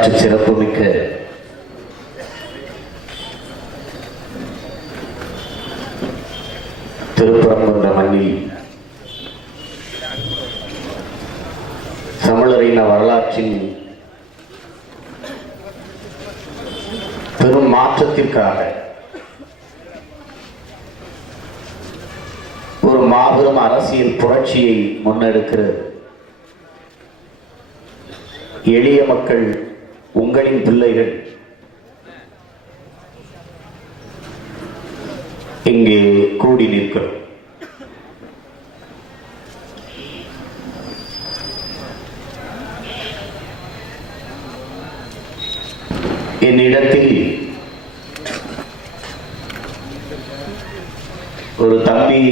வரலாற்று சிறப்புமிக்க திருப்பரங்குன்ற மண்ணில் தமிழரின் வரலாற்றின் பெரும் மாற்றத்திற்காக ஒரு மாபெரும் அரசியல் புரட்சியை முன்னெடுக்கிறது எளிய மக்கள், உங்களின் பிள்ளைகள் இங்கே கூடி நிற்கிறோம். என்னிடத்தில் ஒரு தம்பி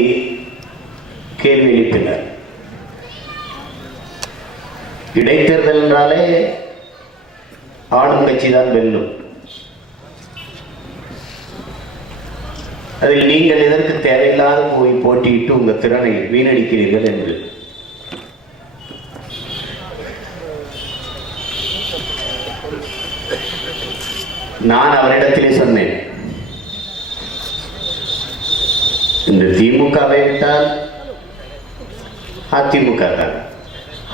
கேள்வி எழுப்பினார். இடைத்தேர்தல் என்றாலே ஆளும் கட்சி தான் வெல்லும், அதில் நீங்கள் எதற்கு தேவையில்லாத போய் போட்டியிட்டு உங்க திறனை வீணடிக்கிறீர்கள் என்று. நான் அவரிடத்திலே சொன்னேன், இந்த திமுகவை விட்டால் அதிமுக தான்,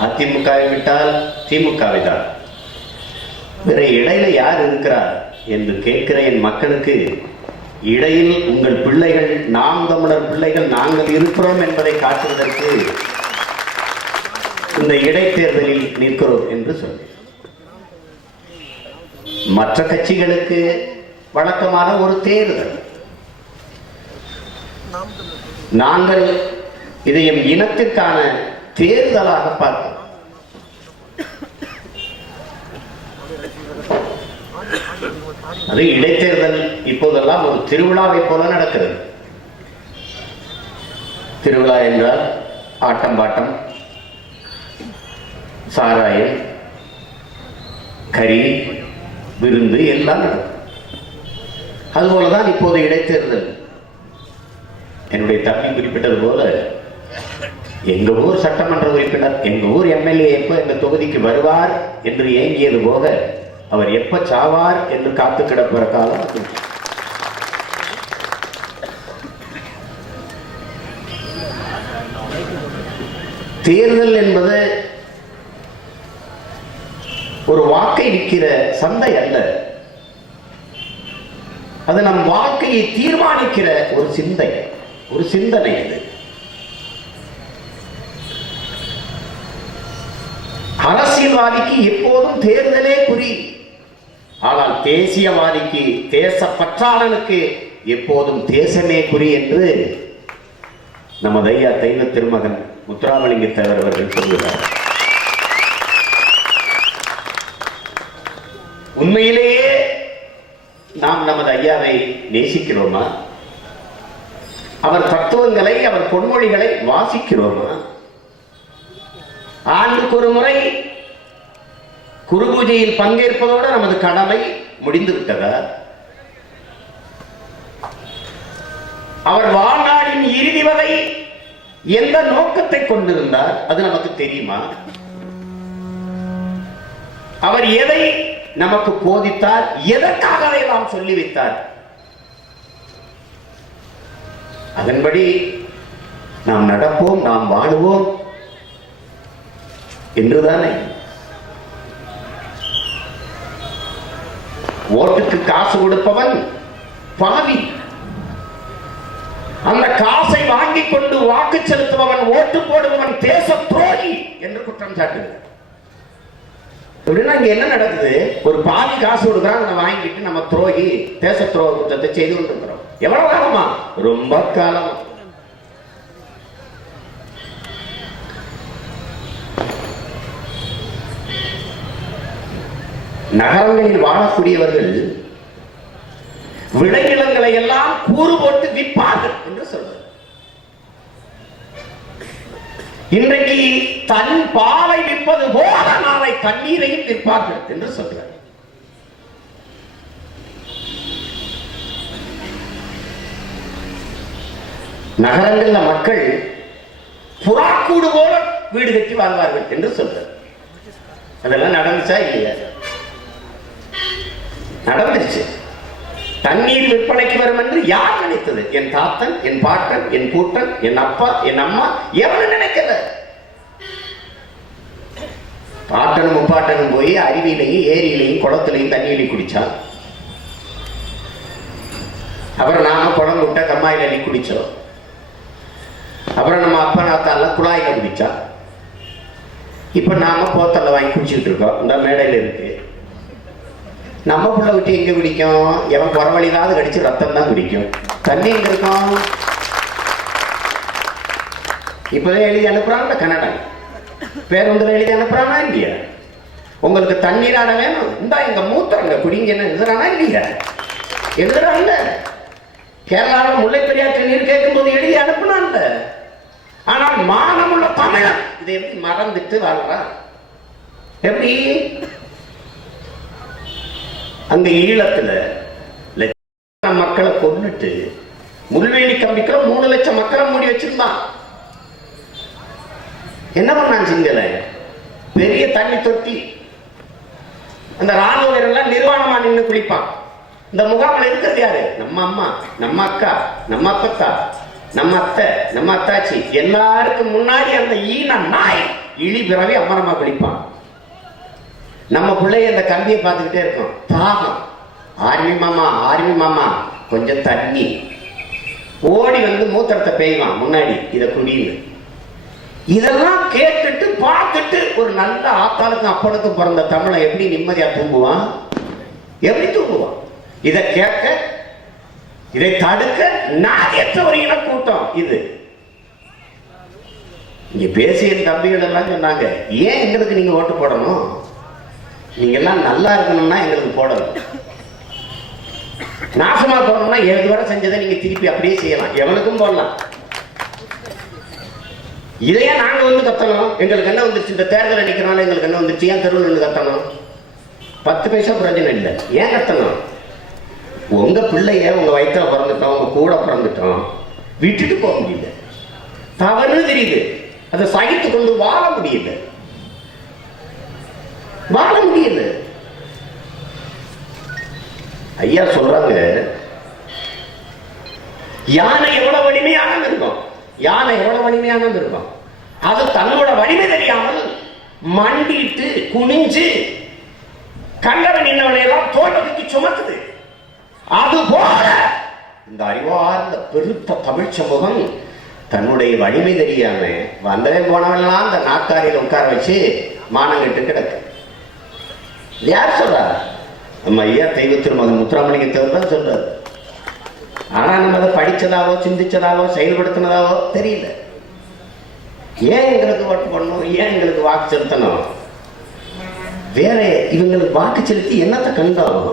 அதிமுகவை விட்டால் திமுகவை தான், வேற இடையில யார் இருக்கிறார் என்று கேட்கிற என் மக்களுக்கு இடையில் உங்கள் பிள்ளைகள், நாம் தமிழர் பிள்ளைகள் நாங்கள் இருக்கிறோம் என்பதை காட்டுவதற்கு இந்த இடைத்தேர்தலில் நிற்கிறோம் என்று சொன்னேன். மற்ற கட்சிகளுக்கு வழக்கமான ஒரு தேர்தல், நாங்கள் இதையும் இனத்திற்கான தேர்தலாக பார்க்கிறோம். அது இடைத்தேர்தல் இப்போதெல்லாம் ஒரு திருவிழாவை போல நடக்கிறது. திருவிழா என்றால் ஆட்டம் பாட்டம், சாராயம், கறி, விருந்து எல்லாம் நடக்கும். அதுபோலதான் இப்போது இடைத்தேர்தல். என்னுடைய தம்பி குறிப்பிட்டது போல எங்க ஊர் சட்டமன்ற உறுப்பினர், எங்க ஊர் எம்எல்ஏ எப்ப எங்க தொகுதிக்கு வருவார் என்று ஏங்கியது போக அவர் எப்ப சாவார் என்று காத்து கிடப்பற காலம். தேர்தல் என்பது ஒரு வாக்கை விற்கிற சந்தை அல்ல, அது நம் வாழ்க்கையை தீர்மானிக்கிற ஒரு சிந்தை, ஒரு சிந்தனை. அது அரசியல்வாதிக்கு எப்போதும் தேர்தலே குறி, ஆனால் தேசியவாதிக்கு, தேச பற்றாளனுக்கு எப்போதும் தேசமே குறி என்று நமது ஐயா தெய்வ திருமகன் முத்துராமலிங்க தேவர் அவர்கள் சொல்கிறார். உண்மையிலேயே நாம் நமது ஐயாவை நேசிக்கிறோமா? அவர் தத்துவங்களை, அவர் பொன்மொழிகளை வாசிக்கிறோமா? ஆண்டுக்கு ஒரு முறை குரு பூஜையில் பங்கேற்பதோடு நமது கடமை முடிந்து விட்டதா? அவர் வாழ்நாளின் இறுதி வரை எந்த நோக்கத்தை கொண்டிருந்தார் அது நமக்கு தெரியுமா? அவர் எதை நமக்கு போதித்தார், எதற்காக அதையெல்லாம் சொல்லி வைத்தார்? அதன்படி நாம் நடப்போம், நாம் வாழுவோம் என்றுதானே. ஓட்டுக்கு காசு கொடுப்பவன் பாவி, அந்த காசை வாங்கிக் கொண்டு வாக்கு செலுத்துபவன், ஓட்டு போடுபவன் தேச துரோகி என்று குற்றம் சாட்டுகிறார். அப்படின்னா இங்க என்ன நடக்குது? ஒரு பாதி காசு கொடுக்குறான், அதை வாங்கிட்டு நம்ம துரோகி, தேச துரோக குற்றத்தை செய்து கொண்டிருக்கிறோம். எவ்வளவு காலமா? ரொம்ப காலம். நகரங்களில் வாழக்கூடியவர்கள் விளைநிலங்களை எல்லாம் கூறு போட்டு விற்பார்கள் என்று சொல்றார். இன்றைக்கு தன் பாலை விற்பது போல நாளை தண்ணீரையும் விற்பார்கள் என்று சொல்றார். நகரங்களில் மக்கள் புறாக்கூடு போல வீடு கட்டி வாழ்வார்கள் என்று சொல்றார். அதெல்லாம் நடந்துச்சா இல்லையா? நடந்துருச்சு. தண்ணீர் விற்பனைக்கு வரும் என்று யார் நினைத்தது? என் தாத்தன், என் பாட்டன், என் கூட்டன், என் அப்பா, என் அம்மா, எவனும் நினைக்கல. பாட்டனும் முப்பாட்டனும் போய் அருவியிலையும் ஏரியிலையும் குளத்திலையும் தண்ணியிலையும் குடிச்சான். அப்புறம் நாம குளம் விட்ட கம்மாயில அள்ளி குடிச்சோம். அப்புறம் நம்ம அப்பா நாத்தால குழாயில குடிச்சா. இப்ப நாம போத்தல்ல வாங்கி குடிச்சுட்டு இருக்கோம். இந்த மேடையில இருக்கு. நம்ம புள்ள விட்டு எங்க குடிக்கும்? எவன் குறவழிதாவது கடிச்சு ரத்தம் தான் குடிக்கும். தண்ணி எங்க இருக்கும்? இப்பவே எழுதி அனுப்புறாங்க. கன்னடா பேருந்துல எழுதி அனுப்புறானா இல்லையா? உங்களுக்கு தண்ணீராட வேணும், இந்த எங்க மூத்தரங்க குடிங்கன்னு எழுதுறானா இல்லையா? எழுதுறாங்க. கேரளாவில் முல்லை பெரியார் தண்ணீர் கேட்கும் போது எழுதி அனுப்புனாங்க. ஆனால் மானமுள்ள தமிழன் இதை எப்படி மறந்துட்டு வாழ்றான்? எப்படி? அங்க ஈழத்துல லட்சம் மக்களை கொண்டுட்டு முள்வேலி கம்பிக்குள்ள 3 லட்சம் மக்களை மூடி வச்சிருந்தான். என்ன பண்ணான் சிங்கள? பெரிய தண்ணி தொட்டி, அந்த ராணுவ வீரர்கள் நிர்வாணமா நின்று குளிப்பான். இந்த முகாமில் இருக்கிறது யாரு? நம்ம அம்மா, நம்ம அக்கா, நம்ம அப்பத்தா, நம்ம அத்தை, நம்ம அத்தாச்சி, எல்லாருக்கும் முன்னாடி அந்த ஈன நாய் இழி பிறவி அமரமா குளிப்பான். நம்ம பிள்ளைய அந்த கம்பியை பார்த்துக்கிட்டே இருக்கோம். தாகம், ஆர்மி மாமா, ஆர்மி மாமா, கொஞ்சம் தண்ணி. ஓடி வந்து மூத்திரத்தை பெய்வான் முன்னாடி, இதை குடின்னு. இதெல்லாம் கேட்டுட்டு பார்த்துட்டு ஒரு நல்ல ஆத்தாளுக்கும் அப்பனுக்கும் பிறந்த தமிழை எப்படி நிம்மதியா தூங்குவான்? எப்படி தூங்குவான்? இதை கேட்க, இதை தடுக்க நாயற்ற ஒரு இனக்கூட்டம் இது. இங்க பேசிய தம்பிகள் எல்லாம் சொன்னாங்க, ஏன் எங்களுக்கு நீங்க ஓட்டு போடணும்? நீங்க எல்லாம் நல்லா இருக்கணும்னா எங்களுக்கு போடணும். நாசமா போடணும்னா 7 வரை செஞ்சதை நீங்க திருப்பி அப்படியே செய்யலாம், எவனுக்கும் போடலாம். இதையே நாங்க வந்து கத்தணும். எங்களுக்கு என்ன வந்துருச்சு? இந்த தேர்தல் நிக்கிறனால எங்களுக்கு என்ன வந்துருச்சு? ஏன் தெருவில் நின்று கத்தணும்? 10 பைசா பிரயோஜனம் இல்லை. ஏன் கத்தணும்? உங்க பிள்ளைய உங்க வயிற்றுல பிறந்துட்டோம், உங்க கூட பிறந்துட்டோம், விட்டுட்டு போக முடியல. தவறு தெரியுது, அதை சகித்து கொண்டு வாழ முடியல. வாழ முடியல. ஐயா சொல்றாங்க, யானை எவ்வளவு வலிமையான இருக்கும், யானை எவ்வளவு வலிமையான இருக்கும், அது தன்னோட வலிமை தெரியாமல் மண்டிட்டு குனிஞ்சு கண்டவன் இன்னவனையெல்லாம் தோல்வதற்கு சுமத்துது. அதுபோல இந்த அறிவார்ந்த பெருத்த தமிழ் சமூகம் தன்னுடைய வலிமை தெரியாம வந்தவன் போனவெல்லாம் அந்த நாற்காலியில் உட்கார வச்சு மானங்கட்டு கிடக்கு. யார் சொல்றா? நம்ம ஐயா தெய்வ திருமகன் முத்துராமலிங்க தேவர் தான் சொல்றாரு. ஆனா நம்ம அதை படிச்சதாவோ சிந்திச்சதாவோ செயல்படுத்தினதாவோ தெரியல. ஏன் எங்களுக்கு ஓட்டு பண்ணணும்? ஏன் எங்களுக்கு வாக்கு செலுத்தணும்? வேற இவங்களுக்கு வாக்கு செலுத்தி என்னத்தை கண்டோம்?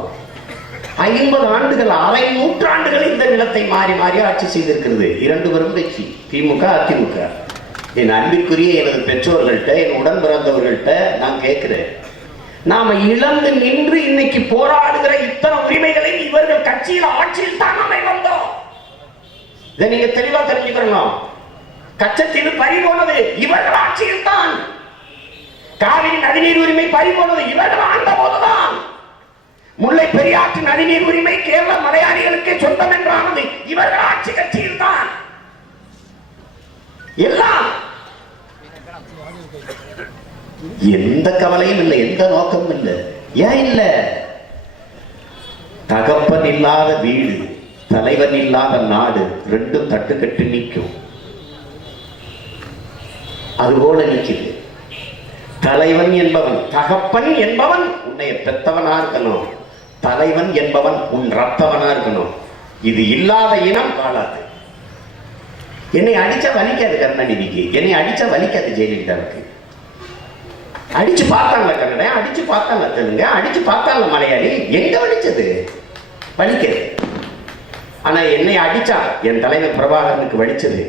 50 ஆண்டுகள், அரை நூற்றாண்டுகள் இந்த நிலத்தை மாறி மாறி ஆட்சி செய்திருக்கிறது 2 பெரும் கட்சி, திமுக அதிமுக. என் அன்பிற்குரிய எனது பெற்றோர்கள்ட்ட, என் உடன் பிறந்தவர்கள்ட்ட நான் கேட்கிறேன், நாம இழந்து நின்று இன்னைக்கு போராடுகிற இத்தனை உரிமைகளை இவர்கள் கட்சியில் ஆட்சியில் தான் நாம வந்தோம். இதை நீங்க தெளிவா தெரிஞ்சுக்கணும். கச்சத்தீவு பறி போனது இவர்கள் ஆட்சியில் தான். காவிரி நதிநீர் உரிமை பறி போனது இவர்கள் ஆண்ட போதுதான். முல்லை பெரியாற்று நதிநீர் உரிமை கேரள மலையாளிகளுக்கு சொந்தம் என்றானது இவர்கள் ஆட்சி கட்சியில் தான். எல்லாம் எந்த கவலையும் இல்லை, எந்த நோக்கமும் இல்லை. ஏன் இல்லை? தகப்பன் இல்லாத வீடு, தலைவன் இல்லாத நாடு, 2 தட்டு கட்டு நிற்கும். அதுபோல நிற்குது. தலைவன் என்பவன், தகப்பன் என்பவன் உன்னை பெத்தவனா இருக்கணும், தலைவன் என்பவன் உன் ரத்தவனா இருக்கணும். இது இல்லாத இனம் வாழாது. என்னை அடிச்சா வலிக்காது கருணாநிதிக்கு, என்னை அடிச்சா வலிக்காது ஜெயலலிதாவுக்கு. அடிச்சு பார்த்தாங்க கன்னடம், அடிச்சு பார்த்தாங்க தெலுங்கு, அடிச்சு பார்த்தாங்க மலையாளி, எங்க வலிச்சது? வலிக்காது. ஆனா என்னை அடிச்சா என் தலைவர் பிரபாகரனுக்கு வலிச்சது,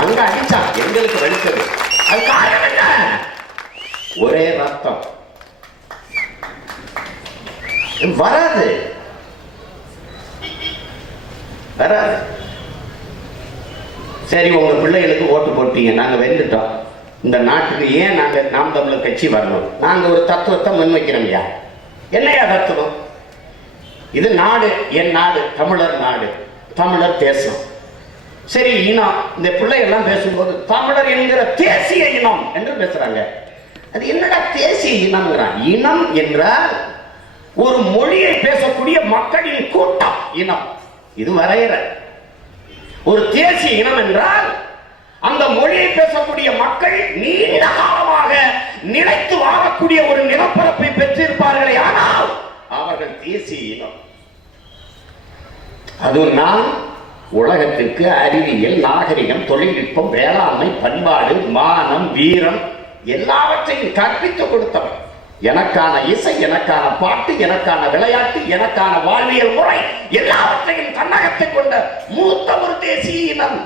அங்க அடிச்சா எங்களுக்கு வலிச்சது. அது காரணம் என்ன? ஒரே ரத்தம். வராது வராது. சரி, உங்க பிள்ளைகளுக்கு ஓட்டு போட்டீங்க, நாங்க வெந்துட்டோம், இந்த நாட்டுக்கு ஏன் நாங்க நாம் தமிழர் கட்சி வரணும்? நாங்க ஒரு தத்துவத்தை முன்வைக்கிறோம். என்னையா தத்துவம்? இது நாடு, என் நாடு, தமிழர் நாடு, தமிழர் தேசம். சரி, இனம். இந்த பிள்ளைகள்லாம் பேசும்போது தமிழர் என்கிற தேசிய இனம் என்று பேசுறாங்க. அது என்னடா தேசிய இனம்ங்கிறான்? இனம் என்றால் ஒரு மொழியை பேசக்கூடிய மக்களின் கூட்டம் இனம். இது வரையற. ஒரு தேசிய இனம் என்றால் அந்த மொழியை பேசக்கூடிய மக்கள் நீண்ட காலமாக நிலைத்து வாழக்கூடிய ஒரு நிலப்பரப்பை பெற்றிருப்பார்களே, ஆனால் அவர்கள் தேசிய இனம். அது நான் உலகத்திற்கு அறிவியல், நாகரிகம், தொழில்நுட்பம், வேளாண்மை, பண்பாடு, மானம், வீரம் எல்லாவற்றையும் கற்பித்து கொடுத்தவர். எனக்கான இசை, எனக்கான பாட்டு, எனக்கான விளையாட்டு, எனக்கான வாழ்வியல் முறை எல்லாவற்றையும் தன்னகத்தை கொண்ட மூத்த ஒரு தேசிய இனம்.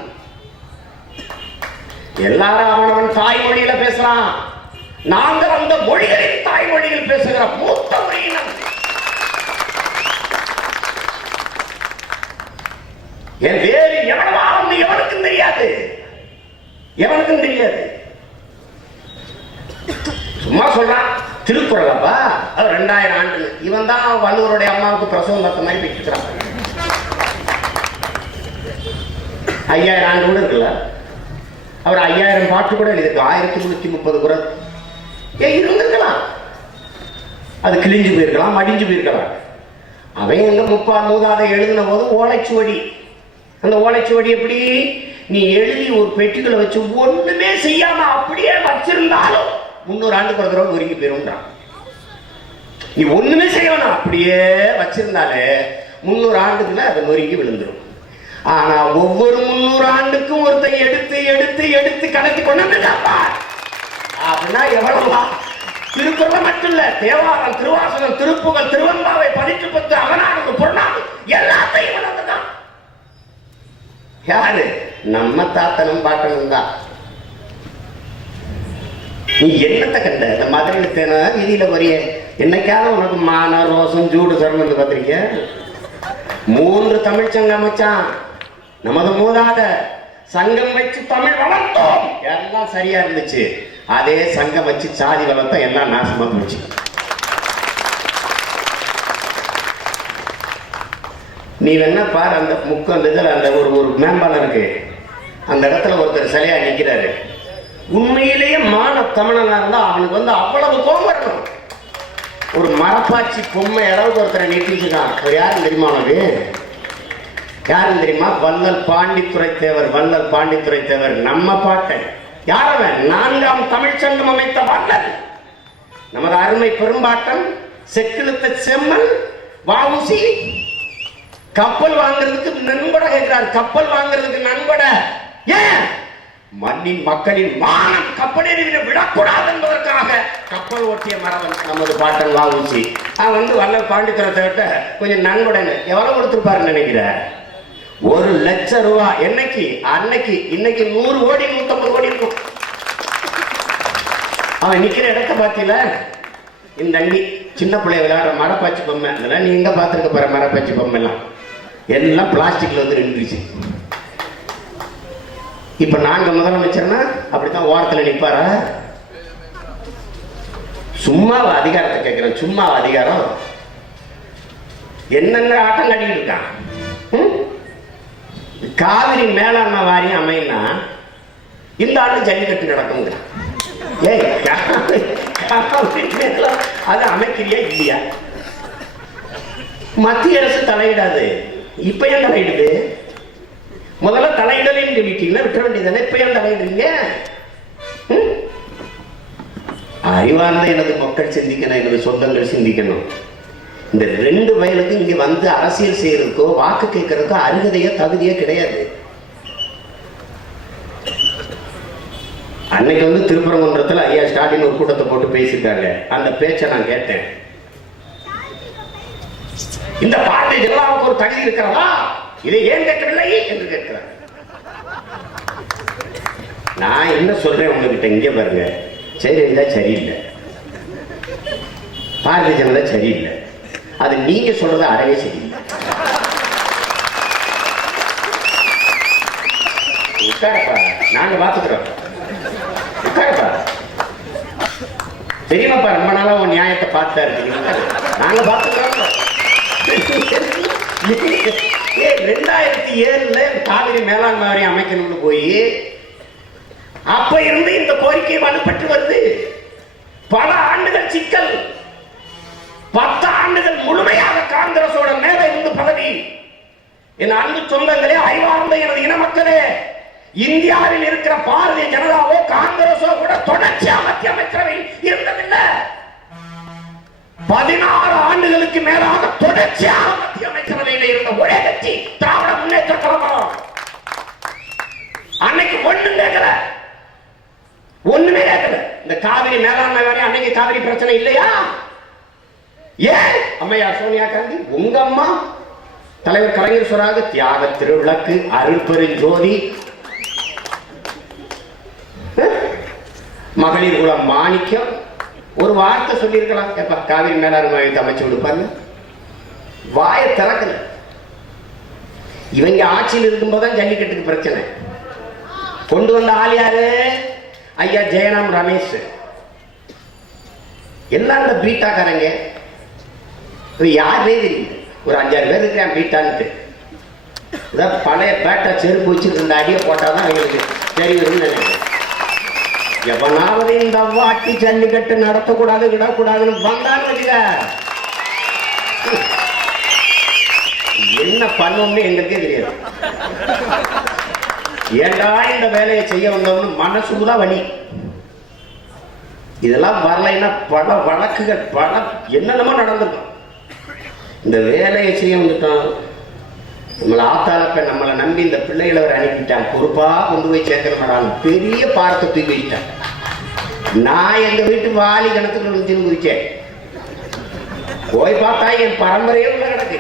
எல்லாரும் அவனவன் தாய்மொழியில பேசுறான். நாங்கள் அந்த மொழிகளின் தாய்மொழியில் பேசுகிற மூத்த ஒரு இனம். வேறு எவனவாலும் எவனுக்கும் தெரியாது, எவனுக்கும் தெரியாது. சும்மா சொல்றான். திருக்குறள் அப்பா, அது 2000 ஆண்டு. இவன் தான் வள்ளுவருடைய அம்மாவுக்கு பிரசவம் பார்த்த மாதிரி பேசிக்கிறான். 5000 ஆண்டு கூட இருக்குல்ல. அவர் 5000 பாட்டு கூட எழுதிருக்கு. 1330 குறள் இருந்திருக்கலாம். அது கிழிஞ்சு போயிருக்கலாம், மடிஞ்சு போயிருக்கலாம். அவன் எங்க 30 மூதாதை எழுதின போது ஓலைச்சுவடி. அந்த ஓலைச்சுவடி எப்படி நீ எழுதி ஒரு பெட்டிகளை வச்சு ஒண்ணுமே செய்யாம அப்படியே வச்சிருந்தாலும் 300 ஆண்டுக்கு ஒரு தடவை ஒருங்கி போயிருந்தான். நீ ஒண்ணுமே செய்யணும் அப்படியே வச்சிருந்தாலே 300 ஆண்டுக்குள்ள அது நொறுங்கி விழுந்துடும். ஆனா ஒவ்வொரு 300 ஆண்டுக்கும் ஒருத்தன் எடுத்து எடுத்து எடுத்து கணக்கு கொண்டு அப்படின்னா எவ்வளவா? திருக்குறள் மட்டும் இல்ல, தேவாரம், திருவாசகம், திருப்புகழ், திருவெம்பாவை, 18 அகநானூறு, புறநானூறு எல்லாத்தையும் வளர்ந்துதான். யாரு? நம்ம தாத்தனும் பாட்டனும் தான். நீ என்னத்தை கண்ட? இந்த மதுரை வீதியில போறிய என்னைக்காவது உனக்கு மான, ரோசம், ஜூடு சர்மம் பார்த்திருக்க? 3 தமிழ் சங்கம் அமைச்சான் நமது மூதாத. சங்கம் வச்சு தமிழ் வளர்த்தோம், எல்லாம் சரியா இருந்துச்சு. அதே சங்கம் வச்சு சாதி வளர்த்தோம், எல்லாம் நாசமா போச்சு. நீ வேணா பாரு, அந்த முக்கம் அந்த ஒரு மேம்பாலம் இருக்கு, அந்த இடத்துல ஒருத்தர் சிலையா நிற்கிறாரு. உண்மையிலேயே மான தமிழனா இருந்தா அவனுக்கு அவ்வளவு கோபம் வரணும். ஒரு மரப்பாச்சி பொம்மை அளவுக்கு ஒருத்தரை நிறுத்திச்சுதான். யாரும் தெரியுமா உனக்கு? யாரும் தெரியுமா? வள்ளல் பாண்டித்துரை தேவர். வள்ளல் பாண்டித்துரை தேவர் நம்ம பாட்டன். யாரவன்? 4ஆம் தமிழ்ச்சங்கம் அமைத்த வள்ளல். நமது அருமை பெரும்பாட்டன் செக்கிழுத்த செம்மல் வஉசி. கப்பல் வாங்குறதுக்கு நன்கொடை கேட்கிறார். கப்பல் வாங்குறதுக்கு நன்கொடை ஏன்? மண்ணின் மக்களின் மானம் கப்பலேறி விடக்கூடாது என்பதற்காக கப்பல் ஓட்டிய மரவன் நமது பாட்டன் வஉசி. அவன் வள்ளல் பாண்டித்துரை கொஞ்சம் நன்கொடைன்னு எவ்வளவு கொடுத்துருப்பாருன்னு நினைக்கிற? 1,00,000 ரூபாய். என்னைக்கு? அன்னைக்கு. இன்னைக்கு 100 கோடி 150 கோடி இருக்கும். அவன் நிக்கிற இடத்த பாத்தீங்களா? இந்த அங்கி சின்ன பிள்ளை விளையாடுற மரப்பாச்சி பொம்மை, அதெல்லாம் நீ எங்க பாத்துருக்க போற? மரப்பாச்சி பொம்மை எல்லாம் பிளாஸ்டிக்ல நின்றுச்சு. இப்ப நாங்க முதலமைச்சர்னா அப்படித்தான் ஓரத்துல நிப்பாரா? சும்மா அதிகாரத்தை கேட்கிறேன். சும்மா அதிகாரம் என்னென்ன ஆட்டம் காட்டிட்டு இருக்கான். காவிரி மேலாண்மை வாரியம் அமைனா இந்த ஆண்டு ஜல்லிக்கட்டு நடக்குங்க. அது அமைக்கிறியா இல்லையா? மத்திய அரசு தலையிடாது. இப்ப ஏன் தலையிடுது? முதல்ல தலையிடலைன்னு சொல்லிட்டீங்கன்னா விட்டுற வேண்டியதானே. இப்ப ஏன் தலையிடுறீங்க? அறிவார்ந்த எனது மக்கள் சிந்திக்கணும், எனது சொந்தங்கள் சிந்திக்கணும். இந்த 2 வயலுக்கு இங்க வந்து அரசியல் செய்யறதுக்கோ வாக்கு கேட்கறதுக்கோ அருகதையோ தகுதியோ கிடையாது. அன்னைக்கு திருப்பரங்குன்றத்தில் ஐயா ஸ்டாலின் ஒரு கூட்டத்தை போட்டு பேசிட்டாங்க. அந்த பேச்சை நான் கேட்டேன். இந்த பாரதிய ஜனதாவுக்கு ஒரு தகுதி இருக்கிறதா, இதை ஏன் கேட்கவில்லை என்று கேட்கிறார். நான் என்ன சொல்றேன் உங்ககிட்ட, இங்க பாருங்க. சரியில்லை, சரியில்லை. பாரதிய ஜனதா சரியில்லை. அது நீங்க சொல்றது அறவே சரியில்லை. உட்காரப்பா, நாங்க பாத்துக்கிறோம். உட்காரப்பா. தெரியுமாப்பா, ரொம்ப நாளா உன் நியாயத்தை பார்த்துட்டா இருக்கு. நாங்க பாத்துக்கிறோம். 2007 காவிரி மேலாண்மை வாரியம் அமைக்கணும்னு போய் அப்ப இருந்து இந்த கோரிக்கை வலுப்பட்டு வருது. பல ஆண்டுகள் சிக்கல், 10 ஆண்டுகள் முழுமையாக காங்கிரஸோட மேல இருந்து பதவி. என் அன்பு சொந்தங்களே, அறிவார்ந்த எனது இன மக்களே, இந்தியாவில் இருக்கிற பாரதிய ஜனதாவோ காங்கிரஸோ கூட தொடர்ச்சியாக மத்திய அமைச்சரவை இருந்ததில்லை. 16 ஆண்டுகளுக்கு மேலாக தொடர்ச்சியாக மத்திய அமைச்சரவையில் இருந்த ஒரே கட்சி திராவிட முன்னேற்ற கழகம். அன்னைக்கு ஒண்ணும் கேட்கல, ஒண்ணுமே கேட்கல. இந்த காவிரி மேலாண்மை வாரியம் அன்னைக்கு காவிரி பிரச்சனை இல்லையா? ஏன் அம்மையார் சோனியா காந்தி, உங்க அம்மா தலைவர் கலைஞர் சொன்னாங்க, தியாக திருவிளக்கு, அருள் பெருஞ்சோதி, மகளிர் குலம் மாணிக்கம், ஒரு வார்த்தை சொல்லியிருக்கலாம், எப்ப காவிரி மேலாண்மை வாரியத்தை அமைச்சு விடுப்பாங்க. வாயை திறக்கல. இவங்க ஆட்சியில் இருக்கும்போதுதான் ஜல்லிக்கட்டுக்கு பிரச்சனை. கொண்டு வந்த ஆள் யாரு? ஐயா ஜெயராம் ரமேஷ். எல்லாம் இந்த பீட்டாக்காரங்க. யாருமே தெரியுது, ஒரு 5-6 பேர் இருக்கிறான் பீட்டான்ட்டு. பழைய பேட்டா செருப்பு வச்சு 2 அடியை போட்டாதான் அவங்களுக்கு தெரியுதுன்னு நினைக்கிறேன். எவனாவது இந்த வாட்டி ஜல்லிக்கட்டு நடத்தக்கூடாது விடக்கூடாதுன்னு வந்தான்னு வச்சுக்க, என்ன பண்ணுவோம்னு எங்களுக்கே தெரியாது. ஏண்டா இந்த வேலையை செய்ய வந்தவன்னு மனசுதான் வலி. இதெல்லாம் வரலைன்னா பல வழக்குகள், பல என்னென்னமோ நடந்திருக்கும். இந்த வேலையை செய்ய வந்துட்டோம், நம்மளை ஆத்தாளப்ப நம்மளை நம்பி இந்த பிள்ளைகளை அவர் அனுப்பிட்டான், பொறுப்பா கொண்டு போய் சேர்க்கிற மாட்டான், பெரிய பாரத்தை தூக்கி வச்சிட்டான். நான் எங்க வீட்டு வாலி கணத்துக்கு இருந்துச்சுன்னு குதிச்சேன். போய் பார்த்தா என் பரம்பரையே உள்ள கிடக்கு.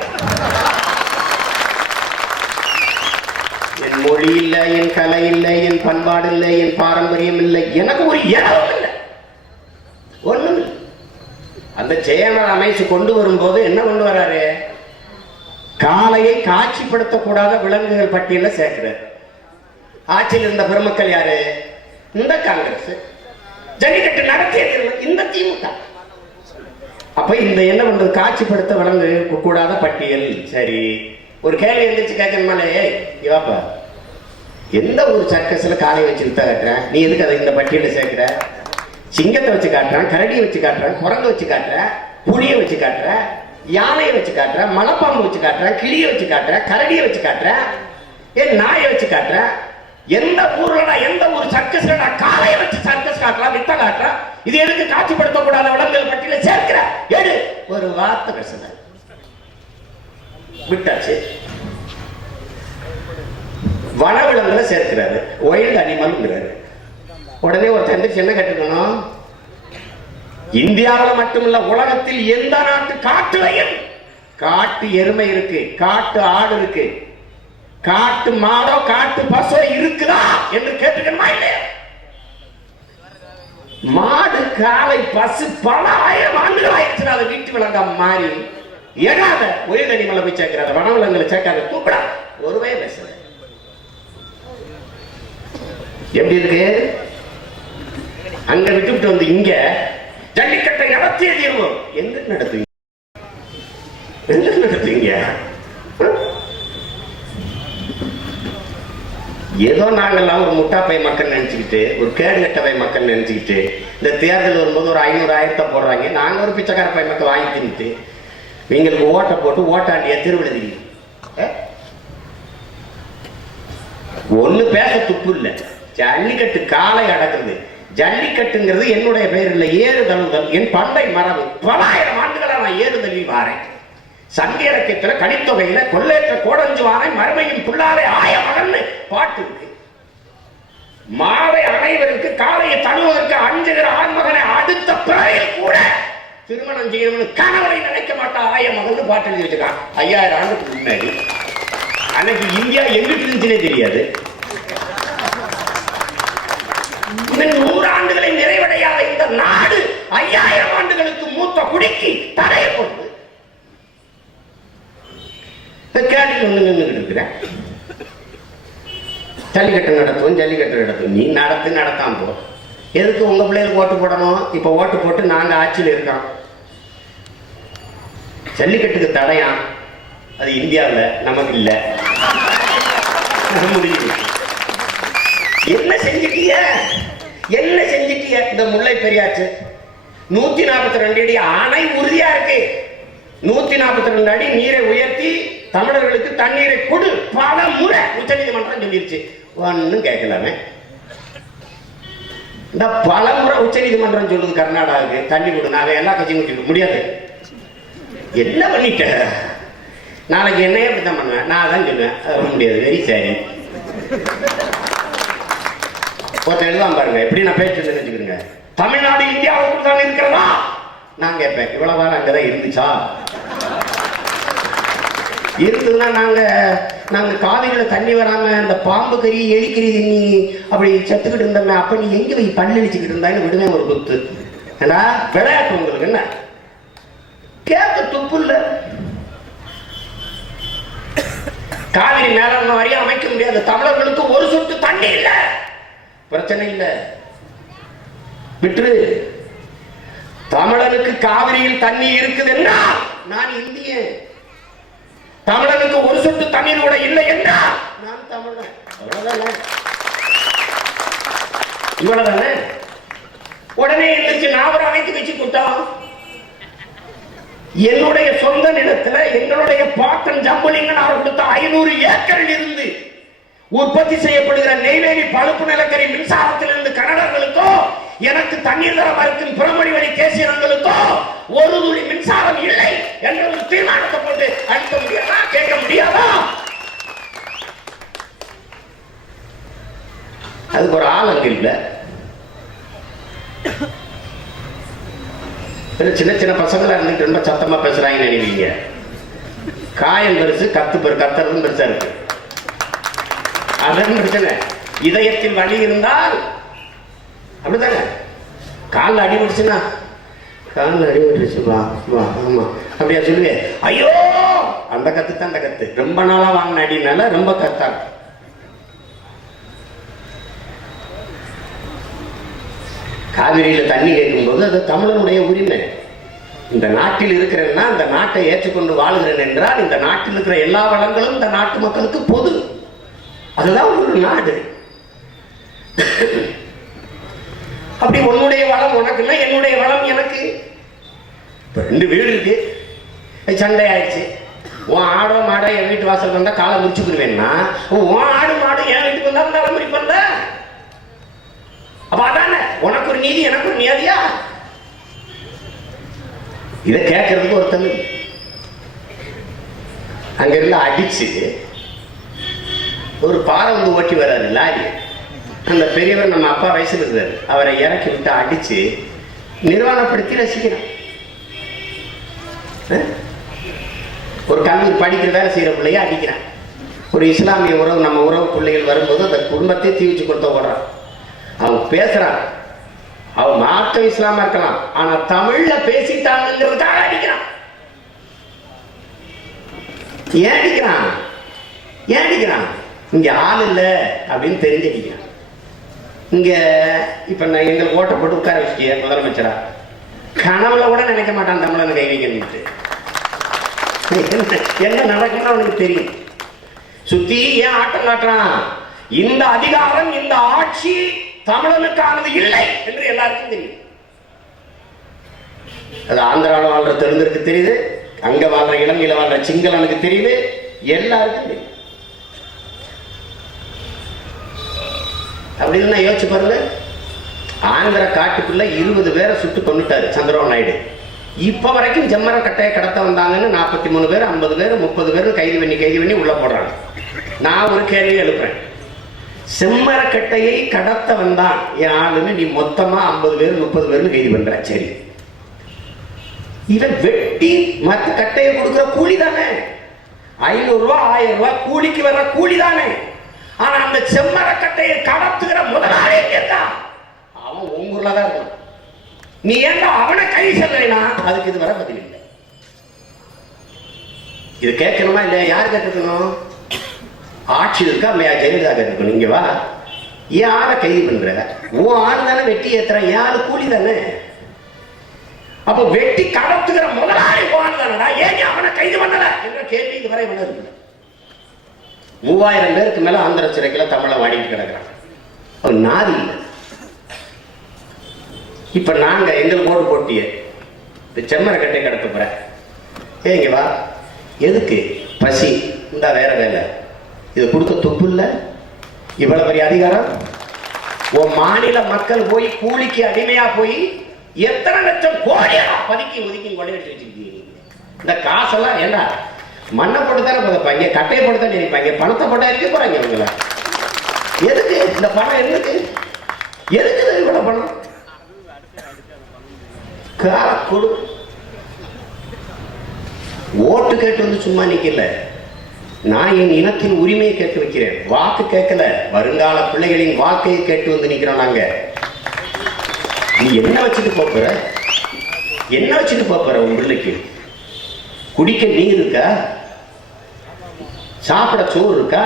என் மொழி இல்லை, என் கலை இல்லை, என் பண்பாடு இல்லை, என் பாரம்பரியம் இல்லை, எனக்கு ஒரு இடம் இல்லை, ஒண்ணும் இல்லை. அந்த ஜெயலலிதா அமைச்சு கொண்டு வரும்போது என்ன கொண்டு வராரு? காளையை காட்சிப்படுத்தக்கூடாத விலங்குகள் பட்டியல சேர்க்கிறார். ஆட்சியில் இருந்த பெருமக்கள் யாரு? இந்த காங்கிரஸ். ஜல்லிக்கட்டு நடத்தியது இந்த திமுக. அப்ப இந்த என்ன பண்றது? காட்சிப்படுத்த விலங்கு கூடாத பட்டியல். சரி, ஒரு கேள்வி எழுந்திரிச்சு கேட்கணுமாலே, இவாப்பா எந்த ஒரு சர்க்கஸ்ல காளையை வச்சு வித்தா காட்டுறேன், நீ எதுக்கு அதை இந்த பட்டியல சேர்க்கிற? சிங்கத்தை வச்சு காட்டுறேன், கரடியை வச்சு காட்டுறேன், குரங்கு வச்சு காட்டுறேன், புலியை வச்சு காட்டுறேன், யானையை வச்சு காட்டுறேன், மலைப்பாம்பு வச்சு காட்டுறேன், கிளியை வச்சு காட்டுறேன், கரடியை வச்சு காட்டுறேன், என் நாயை வச்சு காட்டுறேன். எந்த ஊர்ல எந்த ஒரு சர்க்கஸ்ல காளையை வச்சு சர்க்கஸ் காட்டலாம், வித்த காட்டுறேன். இது எதுக்கு காட்சிப்படுத்தக்கூடாத விலங்குகள் பட்டியல சேர்க்கிற? எடு ஒரு வார்த்தை பேசுற விட்டாச்சு. வனவிலங்குகளை சேர்க்கிறாரு, ஒயில்ட் அனிமல்ங்கிறாரு. உடனே ஒரு சந்திரிச்சு என்ன கட்டுக்கணும்? இந்தியாவில் மட்டுமல்ல, உலகத்தில் எந்த நாட்டு காட்டுலையும் காட்டு எருமை இருக்கு, காட்டு ஆடு இருக்கு, காட்டு மாடோ காட்டு பசோ இருக்குதா என்று கேட்டுக்கணுமா இல்லையா? மாடு, காளை, பசு பல 1000 ஆண்டுகள் ஆயிடுச்சு. அதை வீட்டு விலங்கா மாறி எடாத ஒயில்ட் அனிமலை போய் சேர்க்கிறாத, வனவிலங்குகளை சேர்க்காத, கூப்பிடா ஒருவே பேசுற. எப்படி இருக்கு? அங்க விட்டு வந்து இங்க ஜல்லிக்கட்டை நடத்திய தீர்வோம். எங்க நடத்துவீங்க? எங்க நடத்துவீங்க? ஏதோ நாங்கெல்லாம் ஒரு முட்டாப்பை மக்கள் நினைச்சுக்கிட்டு, ஒரு கேடு கட்டவை மக்கள் நினைச்சுக்கிட்டு, இந்த தேர்தல் வரும்போது ஒரு 500,000 போடுறாங்க, நாங்க ஒரு பிச்சைக்கார பை மக்கள் வாங்கி தின்னுட்டு நீங்களுக்கு ஓட்டை போட்டு ஓட்டாண்டிய திருவிழதி ஒண்ணு பேச துப்பு இல்லை. ஜல்லிக்கட்டு காளை அடக்குறது. ஜல்லிக்கட்டுங்கிறது என்னுடைய பெயர் இல்லை, ஏறுதழுதல் என் பண்டை மரபு. 9,000 ஆண்டுகளா நான் ஏறுதலி வாரேன். சங்க இலக்கியத்துல கலித்தொகையில கொள்ளேற்ற கோடஞ்சுவானை மறுமையும் புள்ளாரை ஆய மகன் பாட்டு இருக்கு. மாவை அனைவருக்கு காளையை தழுவதற்கு அஞ்சுகிற ஆண்மகனை அடுத்த பிறவையில் கூட திருமணம் செய்யணும்னு கணவரை நினைக்க மாட்டா ஆய மகன் பாட்டு எழுதி வச்சிருக்கான். 5000 ஆண்டுக்கு முன்னாடி. அன்னைக்கு இந்தியா எங்கிட்டு இருந்துச்சுன்னே தெரியாது. 100 ஆண்டுகளை நிறைவடையாத இந்த நாடு 5000 ஆண்டுகளுக்கு மூத்த குடிக்கு தடையை போட்டு கேள்வி ஒண்ணு நின்றுகிட்டு இருக்கிறேன். ஜல்லிக்கட்டு நடத்தும், ஜல்லிக்கட்டு நடத்தும். நீ நடத்தாம போ. எதுக்கு உங்க பிள்ளைகளுக்கு ஓட்டு போடணும்? இப்ப ஓட்டு போட்டு நாங்க ஆட்சியில் இருக்கோம். ஜல்லிக்கட்டுக்கு தடையா? அது இந்தியாவில் நமக்கு இல்லை. முடியுது. என்ன செஞ்சுட்டிய, என்ன செஞ்சுட்டிய? இந்த முல்லை பெரியாற்று 142 அடி அணை உறுதியா இருக்கு. 142 அடி நீரை உயர்த்தி தமிழர்களுக்கு தண்ணீரை கொடு பல முறை உச்ச நீதிமன்றம் சொல்லிருச்சு. ஒன்னும் கேட்கலாமே. இந்த பல முறை உச்ச நீதிமன்றம் சொல்லுது கர்நாடகாவுக்கு தண்ணி கொடு. நாங்க எல்லா கட்சியும் முடியாது. என்ன பண்ணிட்ட? நாளைக்கு என்னையே அப்படித்தான் பண்ணுவேன். நான் தான் சொல்லுவேன் அது முடியாது. வெரி சரி. ஒருத்தர் எழுதாம பாருங்க எப்படி நான் பேச்சு தெரிஞ்சுக்கிறேங்க. தமிழ்நாடு இந்தியாவுக்கு தான் இருக்கிறதா? நான் கேட்பேன் இவ்வளவு வாரம் அங்கதான் இருந்துச்சா? இருந்ததுன்னா நாங்க காவிரியில தண்ணி வராம இந்த பாம்பு கறி எலிக்கறி தண்ணி அப்படி செத்துக்கிட்டு இருந்தோமே, அப்ப நீ எங்க போய் பல்லடிச்சுக்கிட்டு இருந்தான்னு விடுமே ஒரு குத்து. ஏன்னா விளையாட்டு உங்களுக்கு என்ன கேட்க துப்பு இல்ல. காவிரி மேலாண்மை வாரியம் அமைக்க முடியாது. தமிழர்களுக்கு ஒரு சொட்டு தண்ணி இல்ல, பிரச்சனை இல்ல, விட்டு. தமிழனுக்கு காவிரியில் தண்ணி இருக்குது என்றால் நான் இந்திய. தமிழனுக்கு ஒரு சொட்டு தண்ணீர் கூட இல்லை என்றால் நான் தமிழன். இவ்வளவுதானே. உடனே இருந்துச்சு நான் ஒரு அணைத்து வச்சு கூட்டம். என்னுடைய சொந்த நிலத்துல எங்களுடைய பாட்டன் ஜம்புலிங்கன் அவர் கொடுத்த 500 ஏக்கரில் இருந்து உற்பத்தி செய்யப்படுகிற நெய்வேலி பழுப்பு நிலக்கரி மின்சாரத்திலிருந்து கன்னடர்களுக்கோ எனக்கு தண்ணீர் தர மறுக்கும் புறமொழி வழி தேசியர்களுக்கோ ஒரு துளி மின்சாரம் இல்லை என்ற ஒரு தீர்மானத்தை போட்டு அளிக்க முடியாதா? கேட்க முடியாதா? அதுக்கு ஒரு ஆள் அங்க இல்ல. சின்ன சின்ன பசங்களா இருந்துட்டு ரொம்ப சத்தமா பேசுறாங்க நினைவீங்க. காயம் பெருசு, கத்துறதும் பெருசா இருக்கு. அதான் பிரச்சனை. இதயத்தில் வலி இருந்தால் அப்படித்தாங்க. காலில் அடிபட்டுச்சுன்னா காலில் அடிபட்டுருச்சு வா வா ஆமா அப்படியா சொல்லுவேன். ஐயோ அந்த கத்து தான் அந்த கத்து. ரொம்ப நாளா வாங்கின அடினால ரொம்ப கத்தாங்க. காவிரியில தண்ணி கேட்கும்போது அது தமிழனுடைய உரிமை. இந்த நாட்டில் இருக்கிறேன்னா இந்த நாட்டை ஏற்றுக்கொண்டு வாழ்கிறேன் என்றால் இந்த நாட்டில் இருக்கிற எல்லா வளங்களும் இந்த நாட்டு மக்களுக்கு பொது. அதுதான் ஒரு நாடு. அப்படி உன்னுடைய வளம் உனக்குன்னா என்னுடைய வளம் எனக்கு. 2 வீடு இருக்கு, சண்டை ஆயிடுச்சு. உன் ஆடோ மாடோ என் வீட்டு வாசல் வந்தா காலை முடிச்சுக்கிடுவேன்னா உன் ஆடு மாடு என் வீட்டுக்கு வந்தா தலைமுறை பண்ண. அப்ப அதானே உனக்கு ஒரு நீதி எனக்கு ஒரு நியாதியா? இதை கேட்கறதுக்கு ஒருத்தன் அங்க இருந்து அடிச்சு ஒரு பாறை வந்து ஓட்டி வர்றாரு லாரி. அந்த பெரியவர் நம்ம அப்பா வயசுல இருக்கிறார். அவரை இறக்கி விட்டு அடிச்சு நிர்வாணப்படுத்தி ரசிக்கிறான். ஒரு கல்லூரி படிக்கிற வேலை செய்யற பிள்ளைய அடிக்கிறான். ஒரு இஸ்லாமிய உறவு நம்ம உறவு பிள்ளைகள் வரும்போது அந்த குடும்பத்தை தீவிச்சு கொடுத்த ஓடுறான். அவன் பேசுறான். அவன் மாற்றம் இஸ்லாமா இருக்கலாம், ஆனா தமிழ்ல பேசிட்டாங்கிறதுக்காக அடிக்கிறான். ஏன் அடிக்கிறான்? ஏன் அடிக்கிறான்? இங்க ஆள் இல்ல அப்படின்னு தெரிஞ்சு அடிக்கிறான். இங்க இப்ப நான் எங்களுக்கு ஓட்ட போட்டு உட்கார வச்சுட்டிய முதலமைச்சரா, கனவுல கூட நினைக்க மாட்டான் தமிழன் கை வைக்கணும்ட்டு. என்ன நடக்கும்னு அவனுக்கு தெரியும். சுத்தி ஏன் ஆட்டம் காட்டுறான்? இந்த அதிகாரம் இந்த ஆட்சி தமிழனுக்கானது இல்லை என்று எல்லாருக்கும் தெரியும். அது ஆந்திராவில் வாழ்ற தெலுங்கருக்கு தெரியுது, அங்க வாழ்ற இலங்கையில வாழ்ற சிங்களனுக்கு தெரியுது, எல்லாருக்கும் தெரியும். அப்படின்னு யோசிச்சு பாருங்க. ஆந்திர காட்டுக்குள்ள 20 பேரை சுட்டு கொண்டுட்டாரு சந்திரபாபு நாயுடு. இப்ப வரைக்கும் செம்மர கட்டையை கடத்த வந்தாங்கன்னு 43 பேர் 50 பேர் 30 பேர் கைது பண்ணி உள்ள போடுறாங்க. நான் ஒரு கேள்வி எழுப்புறேன். செம்மரக்கட்டையை கடத்த வந்தான் என் ஆளுன்னு நீ மொத்தமா 50 பேர் 30 பேர் கைது பண்ற. சரி, இவன் வெட்டி மற்ற கட்டையை கொடுக்கிற கூலி தானே. 500 ரூபாய் 1000 ரூபாய் கூலிக்கு வர்ற கூலி தானே. ஆனா அந்த செம்மரக்கட்டையை கடத்துகிற முதலாளி அவன் உங்கூர்ல தான் இருக்கான். நீ ஏன்டா அவனை கை செல்லைனா அதுக்கு இது வர பதில் இல்லை. இது கேட்கணுமா இல்லையா? யார் கேட்கணும்? ஆட்சி இருக்கா இல்லையா? ஜெயலலிதா கேட்கணும். இங்க வா, ஏன் ஆளை கைது பண்ற? உன் ஆள் தானே வெட்டி ஏத்துற, ஏன் ஆளு கூலி தானே. அப்ப வெட்டி கடத்துகிற முதலாளி போனதா ஏன் அவனை கைது பண்ணல என்ற கேள்வி இதுவரை இருக்கு. 3000 பேருக்கு மேல ஆந்திர சிறைக்குள்ள தமிழை வாடிட்டு கிடக்குறாங்க. நாதி இல்லை. இப்ப நாங்க எங்களுக்கு ஓடு போட்டிய செம்மரை கட்டை கடத்த போற ஏங்க வா எதுக்கு பசி இந்த வேற வேலை இது கொடுக்க துப்பு இல்லை. இவ்வளவு பெரிய அதிகாரம் உன் மாநில மக்கள் போய் கூலிக்கு அடிமையா போய் எத்தனை லட்சம் கோடியா பதுக்கி ஒதுக்கி கொள்ளையடிச்சு வச்சிருக்கீங்க. இந்த காசெல்லாம் ஏண்டா மண்ணை போட்டு தானே புதைப்பாங்க, கட்டையை போட்டு தான் நினைப்பாங்க, பணத்தை போட்டா இருக்க போறாங்க இவங்கள. எதுக்கு இந்த பணம்? எதுக்கு எதுக்கு இவ்வளவு பணம்? கொடு. ஓட்டு கேட்டு வந்து சும்மா நிக்கல. நான் என் இனத்தின் உரிமையை கேட்டு வைக்கிறேன். வாக்கு கேட்கல, வருங்கால பிள்ளைகளின் வாழ்க்கையை கேட்டு வந்து நிக்கிறோம். நாங்க நீ என்ன வச்சுட்டு போற? என்ன வச்சுட்டு போற? உன் பிள்ளைக்கு குடிக்க நீர் இருக்கா? சாப்பிட சோறு இருக்கா?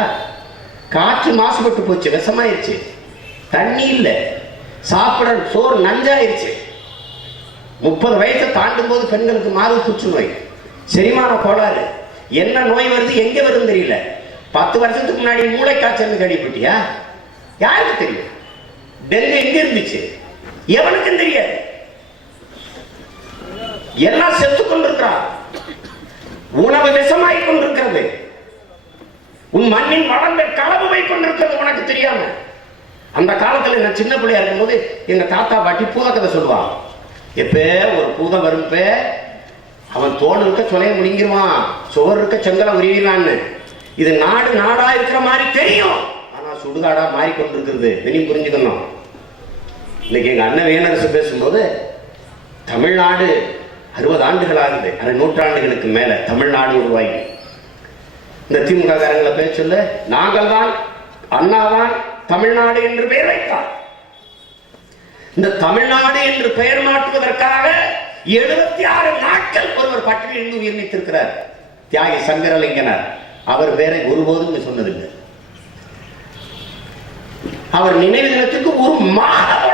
காற்று மாசுபட்டு போச்சு, விஷமாயிருச்சு. தண்ணி இல்லை, சாப்பிட சோறு நஞ்சாயிருச்சு. 30 வயசை தாண்டும் போது பெண்களுக்கு மாது புற்றுநோய், செரிமான கோளாறு, என்ன நோய் வருது எங்க வருதுன்னு தெரியல. 10 வருஷத்துக்கு முன்னாடி மூளை காய்ச்சல் கேள்விப்பட்டியா? யாருக்கு தெரியும்? டெங்கு எங்க இருந்துச்சு? எவனுக்கும் தெரியாது. எல்லாம் செத்து கொண்டிருக்கிறான். உணவு விஷமாய் கொண்டிருக்கிறது. உன் மண்ணின் வளங்கள் களவு கொண்டிருக்கிறது உனக்கு தெரியாம. அந்த காலத்துல நான் சின்ன பிள்ளையா இருக்கும் போது எங்க தாத்தா பாட்டி பூதக்கதை சொல்லுவான். எப்ப ஒரு பூதம் வரும்ப அவன் தோல் இருக்க சொலைய முடிங்கிருவான், சோறு இருக்க செங்கலை உருவிடுவான்னு. இது நாடு நாடா இருக்கிற மாதிரி தெரியும், ஆனா சுடுகாடா மாறிக்கொண்டிருக்கிறது. இனி புரிஞ்சுக்கணும். இன்னைக்கு எங்க அண்ணன் வேணரசு பேசும்போது தமிழ்நாடு 60 ஆண்டுகள் ஆகுது, 6 நூற்றாண்டுகளுக்கு மேல தமிழ்நாடு உருவாகி. இந்த திமுக காரங்களை பேசல, நாங்கள் தான் அண்ணாதான் தமிழ்நாடு என்று பெயர் வைத்தார். இந்த தமிழ்நாடு என்று பெயர் மாற்றுவதற்காக 76 நாட்கள் ஒருவர் பட்டியலிருந்து உயிர் நீத்திருக்கிறார். தியாகி சங்கரலிங்கனார். அவர் வேற ஒருபோதும் சொன்னதில்லை. அவர் நினைவு தினத்துக்கு ஒரு மாதம்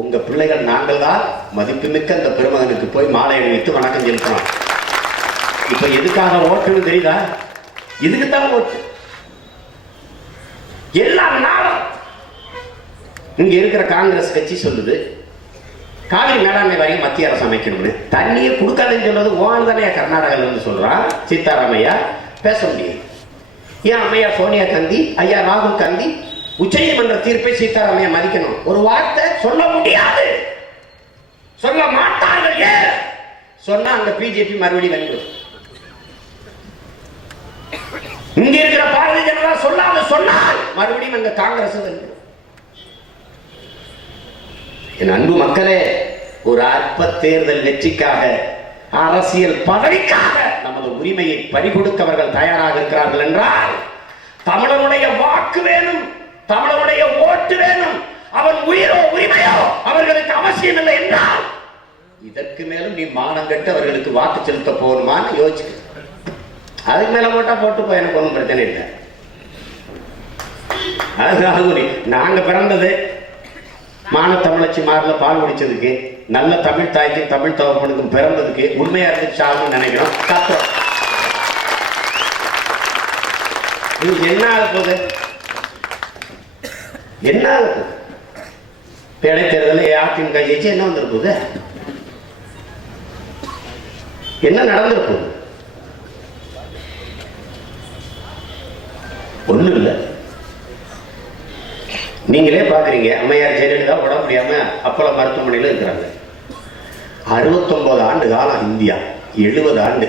உங்க பிள்ளைகள் நாங்கள் தான் மதிப்புமிக்க அந்த பெருமகனுக்கு போய் மாலை அணிவித்து வணக்கம் செலுத்தணும். இப்ப எதுக்காக ஓட்டுன்னு தெரியுதா? இதுக்குத்தான் ஓட்டு. எல்லா நாளும் இங்க இருக்கிற காங்கிரஸ் கட்சி சொல்லுது காவிரி மேலாண்மை வாரியம் மத்திய அரசு அமைக்கணும்னு. தண்ணியை கொடுக்காதுன்னு சொல்றது ஓன் தானே கர்நாடகால இருந்து சொல்றான் சீதாராமையா. பேச முடியும். ஏன் அம்மையா சோனியா காந்தி, ஐயா ராகுல் காந்தி உச்சநீதிமன்ற தீர்ப்பை சீதாராமையா மதிக்கணும்? ஒரு வார்த்தை சொல்ல முடியாது, சொல்ல மாட்டார்கள். ஏன் சொன்னா அங்க பிஜேபி மறுபடியும் வந்துடும். இங்க இருக்கிற பாரதிய ஜனதா சொல்லாத சொன்னால் மறுபடியும் அங்க காங்கிரஸ் வந்துடும். என் அன்பு மக்களே, ஒரு அற்ப தேர்தல் வெற்றிக்காக, அரசியல் பதவிக்காக நமது உரிமையை பறிகொடுக்கவர்கள் தயாராக இருக்கிறார்கள் என்றால் தமிழனுடைய வாக்கு வேணும், தமிழனுடைய ஓட்டு வேணும். அவன் உயிரோ உரிமையோ அவர்களுக்கு அவசியம் இல்லை என்றால் இதற்கு மேலும் நீ மானம் கட்டு அவர்களுக்கு வாக்கு செலுத்த போகணுமான்னு யோசிச்சு. அதுக்கு மேல போட்டா போட்டு எனக்கு ஒன்றும் பிரச்சனை இல்லை. அதுதான் நாங்க பிறந்தது மான தமிழச்சி மாரில பால் குடிச்சதுக்கு, நல்ல தமிழ் தாய்க்கும் தமிழ் தகப்பனுக்கும் பிறந்ததுக்கு உண்மையா இருந்து சாகுன்னு நினைக்கிறோம். தப்போம். என்ன ஆக போகுது? என்ன ஆக போகுது? இடைத்தேர்தலில் அதிமுக ஜெயிச்சு என்ன வந்திருக்குது? என்ன நடந்திருக்கும்? ஒண்ணும் இல்லை. நீங்களே பாக்குறீங்க, அம்மையார் ஜெயலலிதா உடம்பு முடியாம அப்போலோ மருத்துவமனையில் இருக்கிறாங்க. 69 ஆண்டு காலம் இந்தியா, 70 ஆண்டு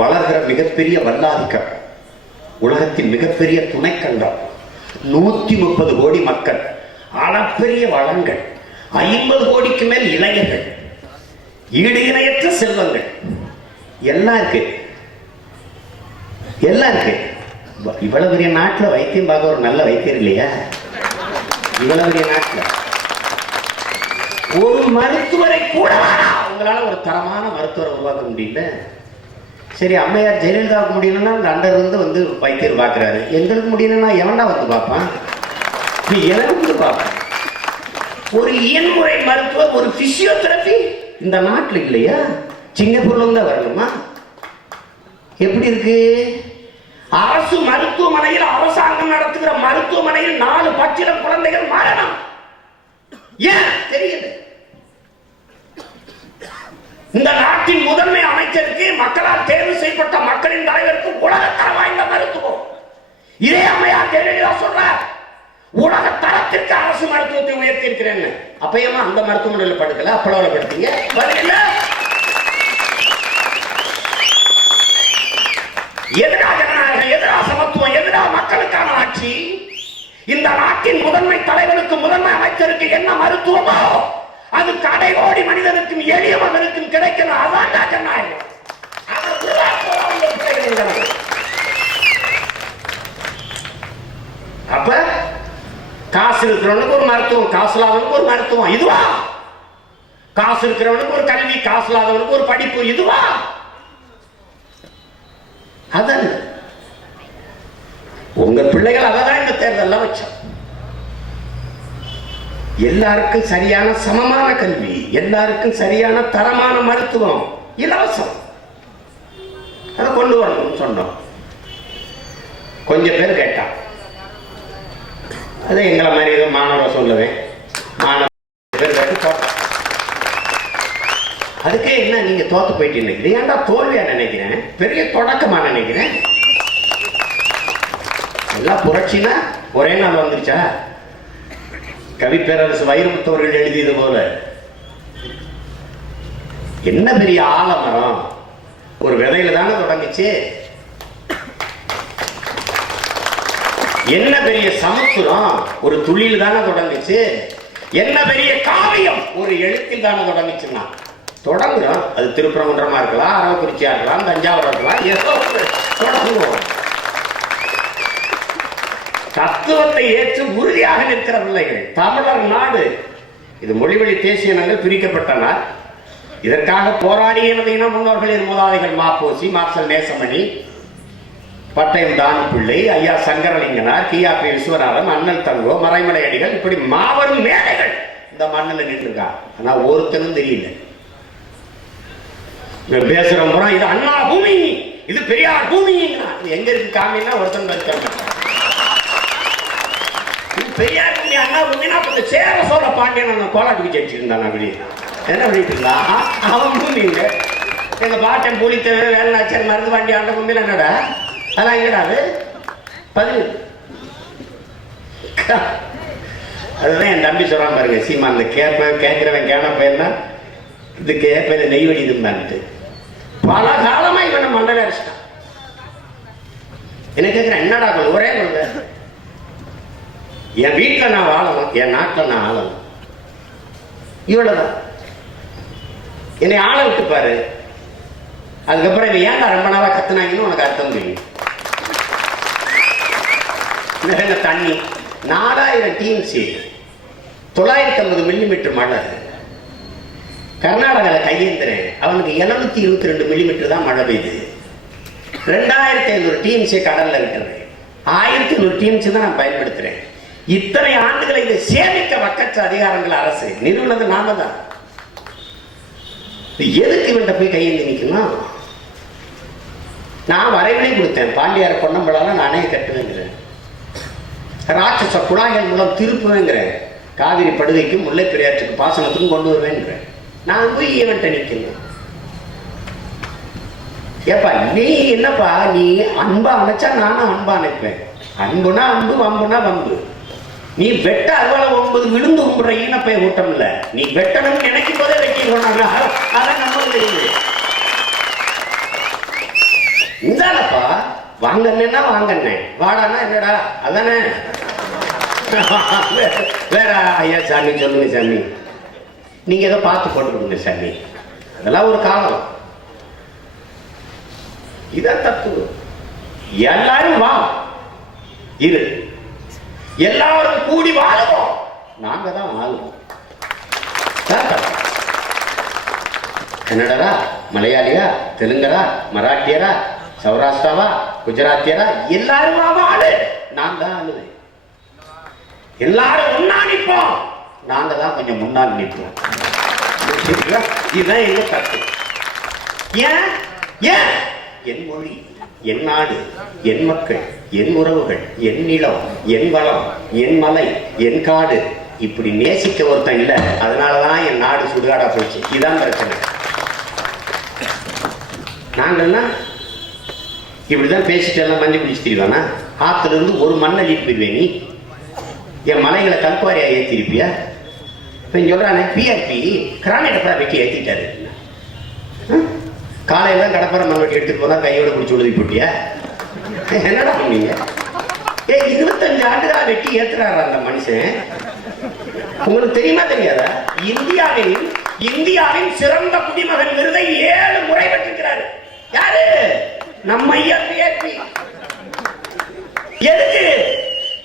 வளர்கிற மிகப்பெரிய வல்லாதிக்கம், உலகத்தின் மிகப்பெரிய துணைக்கண்டம், 130 கோடி மக்கள், அளப்பெரிய வளங்கள், 50 கோடிக்கு மேல் இளைஞர்கள், ஈடு இணையற்ற செல்வங்கள், எல்லாம் இருக்கு. இவ்வளவு பெரிய நாட்டில் வைத்தியம் பார்க்க ஒரு நல்ல வைத்தியர் இல்லையா? இவ்வளவு பெரிய நாட்டில் ஒரு மருத்துவரை கூட உங்களால ஒரு தரமான மருத்துவரை உருவாக்க முடியல. சரி, அம்மையார் ஜெயலலிதாவுக்கு முடியலன்னா அந்த அண்டர் வந்து வைத்தியர் பார்க்கிறாரு. எங்களுக்கு முடியலன்னா எவனா வந்து பார்ப்பான்? எனக்கு வந்து பார்ப்பேன். ஒரு இயன்முறை மருத்துவர், ஒரு பிசியோதெரபி இந்த நாட்டில் இல்லையா? சிங்கப்பூர்ல தான் வரணுமா? எப்படி இருக்கு? அரசு மருத்துவமனையில், அரசாங்கம் நடத்துகிற மருத்துவமனையில் 4 பச்சிளம் குழந்தைகள் மரணம். ஏன் தெரியல? இந்த நாட்டின் முதன்மை அமைச்சருக்கு, மக்களால் தேர்வு செய்யப்பட்ட மக்களின் தலைவருக்கு உலகத்தரம் வாய்ந்த மருத்துவம். இதே அம்மையார் ஜெயலலிதா சொல்றார், உலக தரத்திற்கு அரசு மருத்துவத்தை உயர்த்தி இருக்கிறேன். அப்பயமா அந்த மருத்துவமனையில் படுக்கல, அப்பளவுல படுத்தீங்க. எதிரா ஜனநாயகம், எதிரா சமத்துவம், எதிரா மக்களுக்கான ஆட்சி. இந்த நாட்டின் முதன்மை தலைவருக்கு, முதன்மை அமைச்சருக்கு என்ன மருத்துவமோ அது கடைகோடி மனிதனுக்கும் எளிய மகனுக்கும் கிடைக்கணும். அதான் ஜனநாயகம். அப்ப காசு இருக்கிறவனுக்கு ஒரு மருத்துவம், காசு இல்லாதவனுக்கு ஒரு மருத்துவம். இதுவா? காசு இருக்கிறவனுக்கு ஒரு கல்வி, காசு இல்லாதவனுக்கு ஒரு படிப்பு. இதுவா? அதான் உங்க பிள்ளைகள் அதான் இந்த தேர்தல் வச்சோம். எல்லாருக்கும் சரியான சமமான கல்வி, எல்லாருக்கும் சரியான தரமான மருத்துவம், இலவசம். அதை கொண்டு வரணும்னு சொன்னோம். கொஞ்சம் பேர் கேட்டான். அது எங்களை மாதிரி ஏதோ மாணவரை சொல்லுவேன். அதுக்கே என்ன நீங்க தோத்து போயிட்டீங்க? இது ஏன்டா தோல்வியா நினைக்கிறேன், பெரிய தொடக்கமா நினைக்கிறேன். எல்லாம் புரட்சினா ஒரே நாள் வந்துருச்சா? கவி பேரரசு வைரமுத்தவர்கள் எழுதியது போல என்ன பெரிய ஆலமரம் ஒரு விதையில தானே தொடங்கிச்சு. என்ன பெரிய சமுத்திரம் ஒரு துளியில் தானே தொடங்குச்சு. என்ன பெரிய காவியம் ஒரு எழுத்தில் தானே தொடங்குச்சுன்னா தொடங்குறோம். அது திருப்பரங்குன்றமா இருக்கலாம், அரவக்குறிச்சியா இருக்கலாம், தஞ்சாவூர் இருக்கலாம், ஏதோ தொடங்குவோம். தத்துவத்தை ஏற்று உறுதியாக நிற்கிற பிள்ளைகள். தமிழர் நாடு இது மொழிவழி தேசிய இனங்கள் பிரிக்கப்பட்டன. இதற்காக போராடிய இன முன்னோர்களின் மூதாதைகள் மாப்போசி, மார்சல் நேசமணி, பட்டயம் தானு பிள்ளை, ஐயா சங்கரலிங்கனார், கியாபி விஸ்வநாதன், அண்ணல் தங்கோ, மறைமலை அடிகள், இப்படி மாபெரும் மேடைகள் இந்த மண்ணில் நின்றுருக்கா. ஆனா ஒருத்தனும் தெரியல. பேசுறோம் புறம் இது அண்ணா பூமி, இது பெரியார் பூமி. எங்க இருக்கு காமின்னா ஒருத்தன் பேசுறாங்க. பெரியார் பூமி, அண்ணா பூமினா சேர சோழ பாண்டியன் கோலாட்டுக்கு ஜெயிச்சிருந்தான். அப்படி என்ன பண்ணிட்டு இருந்தா அவன் பூமி. எங்க பாட்டன் பூலித்த வேலைநாச்சர் மருந்து பாண்டி அந்த பூமியில என்னடா அதெல்லாம் எங்கடாது 17. அதுதான் என் தம்பி சொல்றான் பாருங்க, சீமா அந்த கேட்கிறவன் கேன பையன் இது கேப்பையில நெய் வடிதும்பான்ட்டு பல காலமா இவனை மண்டல அரைச்சிட்டான். என்ன கேட்கிறேன், என்னடா ஒரே கொள்கை, என் வீட்டில் நான் வாழணும், என் நாட்டில் நான் ஆளணும், இவ்வளவுதான். என்னை ஆள விட்டு பாரு. அதுக்கப்புறம் இவன் ஏன்டா ரொம்ப நாளா கத்துனாங்கன்னு உனக்கு அர்த்தம் தெரியும். தண்ணி 4000 டிஎம்சி 950 மில்லிமீட்டர் மழை. கர்நாடகாவில் கையேந்திரன் அவனுக்கு 722 மில்லிமீட்டர் தான் மழை பெய்யுது. 2500 டிஎம்சி கடல்ல விட்டுறேன், 1500 டிஎம்சி தான் நான் பயன்படுத்துறேன். இத்தனை ஆண்டுகளை இதை சேமிக்க வக்கற்ற அதிகாரங்கள் அரசு நிறுவனது நாம தான். எதுக்கு இவன்ட்ட போய் கையேந்தி நிக்கணும்? நான் வரைவினை கொடுத்தேன், பாண்டியார் பொன்னம்பலால நானே கட்டுவேங்கிறேன், ராட்சச குழாய்கள் மூலம் திருப்புவேங்கிறேன், காவிரி படுகைக்கும் முல்லை பெரியாற்றுக்கு பாசனத்துக்கும் கொண்டு வருவேங்கிறேன். நான் போய் இவன்ட்ட நிக்கணும். ஏப்பா நீ என்னப்பா, நீ அன்பா அணைச்சா நானும் அன்பா அணைப்பேன். அன்புனா அன்பு, வம்புனா வம்பு. நீ வெட்ட அறுவலை 9 விழுந்து கும்பிடுற ஈனப்பை ஊட்டம் இல்ல, நீ வெட்டணும் நினைக்கும் போதே வெட்டிடுவாங்க. அதான் நம்ம தெரியுது. இந்தானப்பா வாங்கண்ணா வாங்கண்ணே, வாடானா என்னடா அதானே. வேற ஐயா சாமி சொல்லுங்க சாமி, நீங்க ஏதோ பார்த்து போட்டுக்கோங்க சாமி, அதெல்லாம் ஒரு காலம். இதான் தத்துவம். எல்லாரும் வா இரு, எல்லாரும் கூடி வாழுவோம், நாங்க தான் வாழுவோம். கன்னடரா, மலையாளியா, தெலுங்கரா, மராட்டியரா, சௌராஷ்டிராவா, குஜராத்தியரா, எல்லாரும் வாழு, நான் தான் ஆளுவேன். எல்லாரும் ஒன்னா நிற்போம், நாங்க தான் கொஞ்சம் முன்னால் நிற்போம். இதுதான் எங்க தப்பு. ஏன் ஏன் என் மொழி, என் நாடு, என் மக்கள், என் உறவுகள், என் நிலம், என் வளம், என் மலை, என் காடு, இப்படி நேசிக்க ஒருத்தன் இல்லை. அதனாலதான் என் நாடு சுடுகாடா போச்சு. இதுதான் பிரச்சனை. நாங்கன்னா இப்படிதான் பேசிட்டு எல்லாம் மஞ்சள் பிடிச்சு தெரியுவானா? ஆத்துல இருந்து ஒரு மண்ணை அள்ளிட்டு போயிருவேன். நீ என் மலைகளை கல்குவாரியா ஏத்திருப்பியா? இப்ப சொல்றானே பிஆர்பி கிரானைட் வெட்டி ஏத்திட்டாரு. காலையில தான் கடப்பாறை மண் வெட்டி எடுத்துட்டு போனா கையோட பிடிச்சி உழுதி போட்டியா? என்னடா பண்ணீங்க? 25 ஆண்டுகளா வெட்டி ஏத்துறாரு அந்த மனுஷன். உங்களுக்கு தெரியுமா தெரியாதா? இந்தியாவின் சிறந்த குடிமகன் விருதை 7 முறை பெற்றிருக்கிறாரு. யாரு? நம்ம ஐயா பிஆர்பி. எதுக்கு?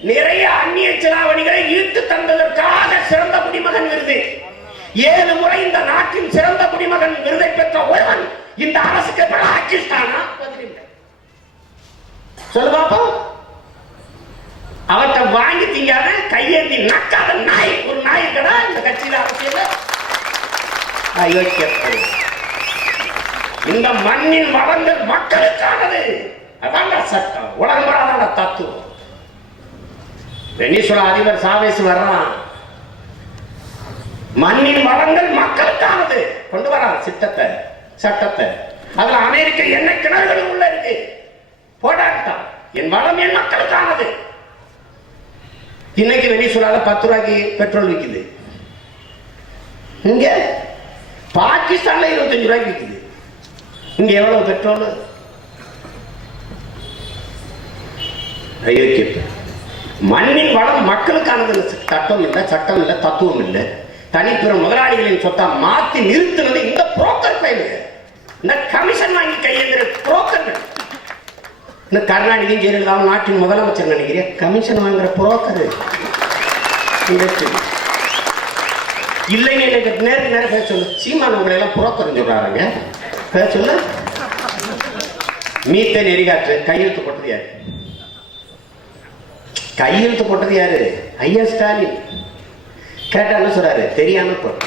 நிறைய அந்நிய செலாவணிகளை ஈர்த்து தந்ததற்காக சிறந்த குடிமகன் விருது. 7 முறை இந்த நாட்டின் சிறந்த குடிமகன் விருதை பெற்ற ஒருவன் இந்த அரசுக்கு பாகிஸ்தானா? சொல்லு பாப்போம். அவற்றை வாங்கி திங்காத கையேந்தி நக்காத நாய் ஒரு நாய் இருக்கடா இந்த கட்சியில அரசியல். இந்த மண்ணின் வளங்கள் மக்களுக்கானது. அதாங்க சட்டம். உலகமான தத்துவம். வெனிசுலா அதிபர் சாவேஸ் வர்றான். மண்ணின் வளங்கள் மக்களுக்கானது கொண்டு வரான் சட்டத்தை. அதுல அமெரிக்க எண்ணெய் கிணறுகள் உள்ள இருக்கு. போராட்டம். என் வளம் என் மக்களுக்கானது. இன்னைக்கு வெனிசுலால 10 ரூபாய்க்கு பெட்ரோல் விற்குது. இங்க பாகிஸ்தான்ல 25 ரூபாய்க்கு விற்குது. இங்க எவ்வளவு பெட்ரோல்? மண்ணின் வளம் மக்களுக்கானது. சட்டம் இல்லை, சட்டம் இல்லை, தத்துவம் இல்லை. தனிப்பெரும் முதலாளிகளின் சொத்தா மாத்தி நிறுத்தினது இந்த புரோக்கர் பயிலுங்க. இந்த கமிஷன் வாங்கி கையெழுந்த புரோக்கர்கள். இந்த கருணாநிதி ஜெயலலிதாவும் நாட்டின் முதலமைச்சர் நினைக்கிறேன் கமிஷன் வாங்குற புரோக்கர் இல்லை. நேருக்கு நேரம் பேச சொல்லு. சீமான் உங்களை எல்லாம் புரோக்கர் சொல்றாருங்க. பேச சொல்லு. மீத்தேன் எரிகாற்று கையெழுத்து போட்டது யாரு? கையெழுத்து போட்டது யாரு? ஐயா ஸ்டாலின். கேட்டான்னு சொல்றாரு தெரியாம போட்ட.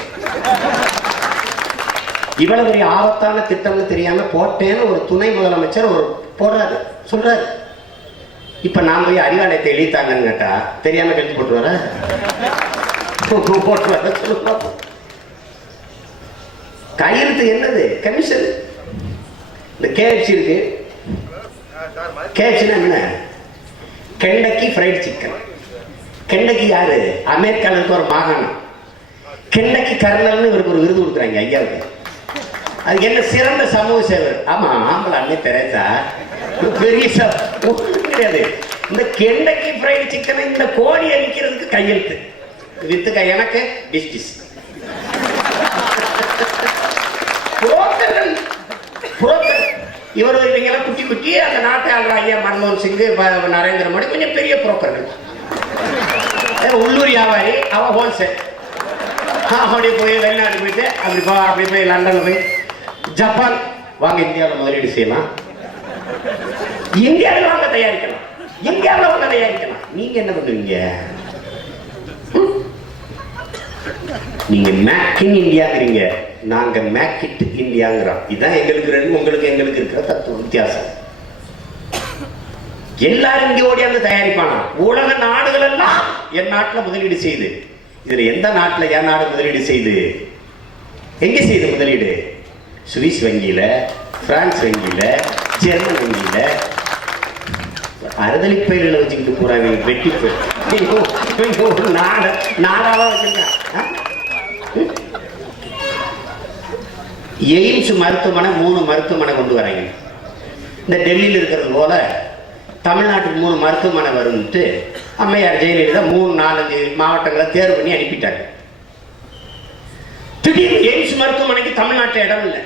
இவ்வளவு பெரிய ஆபத்தான திட்டம்னு தெரியாம போட்டேன்னு ஒரு துணை முதலமைச்சர் ஒரு போடுறாரு சொல்றாரு. இப்ப நான் போய் அறிவாலயத்தை எழுத்தாங்கன்னு கேட்டா தெரியாம கழித்து போட்டு வர சொல்லுங்க. கையெழுத்து என்னது? கமிஷன். இந்த கேஎஃப்சி இருக்கு. கேஎஃப்சினா என்ன? Kentucky fried chicken. கெண்டக்கி யாரு? அமெரிக்கால இருக்க ஒரு மாகாணம். கெண்டக்கி கர்னல்னு இவருக்கு ஒரு விருது கொடுக்குறாங்க ஐயாவுக்கு. அது என்ன? சிறந்த சமூக சேவர். ஆமா, ஆம்பளை அண்ணே தெரேசா பெரிய கிடையாது. இந்த கெண்டக்கி ஃப்ரைட் சிக்கனை இந்த கோடி அளிக்கிறதுக்கு கையெழுத்து வித்துக்க எனக்கு டிஸ்டிஸ். இவர் இவங்கெல்லாம் குட்டி குட்டி அந்த நாட்டை ஆளுற ஐயா மன்மோகன் சிங், நரேந்திர மோடி கொஞ்சம் பெரிய புரோக்கர்கள். உள்ளூர் வியாபாரி அவன் ஹோல்சேல். அப்படியே போய் வெளிநாடு போயிட்டு அப்படி போய் லண்டன் போய் ஜப்பான் வாங்க இந்தியாவில் முதலீடு செய்யலாம். இந்தியாவில் வாங்க தயாரிக்கலாம். இந்தியாவில் வாங்க தயாரிக்கலாம். நீங்க என்ன பண்ணுவீங்க? நீங்க மேக் இன் இந்தியாங்கிறீங்க, நாங்க மேக் இட் இந்தியாங்கிறோம். இதுதான் எங்களுக்கு ரெண்டு உங்களுக்கு எங்களுக்கு இருக்கிற தத்துவ வித்தியாசம். எல்லாரும் இங்க ஓடியாந்து தயாரிப்பானா? உலக நாடுகள் எல்லாம் என் நாட்டுல முதலீடு செய்து. இதுல எந்த நாட்டுல என் நாடு முதலீடு செய்து? எங்க செய்து முதலீடு? சுவிஸ் வங்கியில, பிரான்ஸ் வங்கியில, ஜெர்மன் வங்கியில. அறுதலி பயிர்களை வச்சுக்கிட்டு போறாங்க. வெட்டி போய் நாடாவா வச்சிருக்காங்க. எய்ம்ஸ் மருத்துவமனை 3 மருத்துவமனை கொண்டு வராங்க. இந்த டெல்லியில் இருக்கிறது போல தமிழ்நாட்டுக்கு 3 மருத்துவமனை வரும்ட்டு அம்மையார் ஜெயலலிதா 3-4 மாவட்டங்களை தேர்வு பண்ணி அனுப்பிட்டாங்க. திடீர்னு எய்ம்ஸ் மருத்துவமனைக்கு தமிழ்நாட்டில் இடம் இல்லை.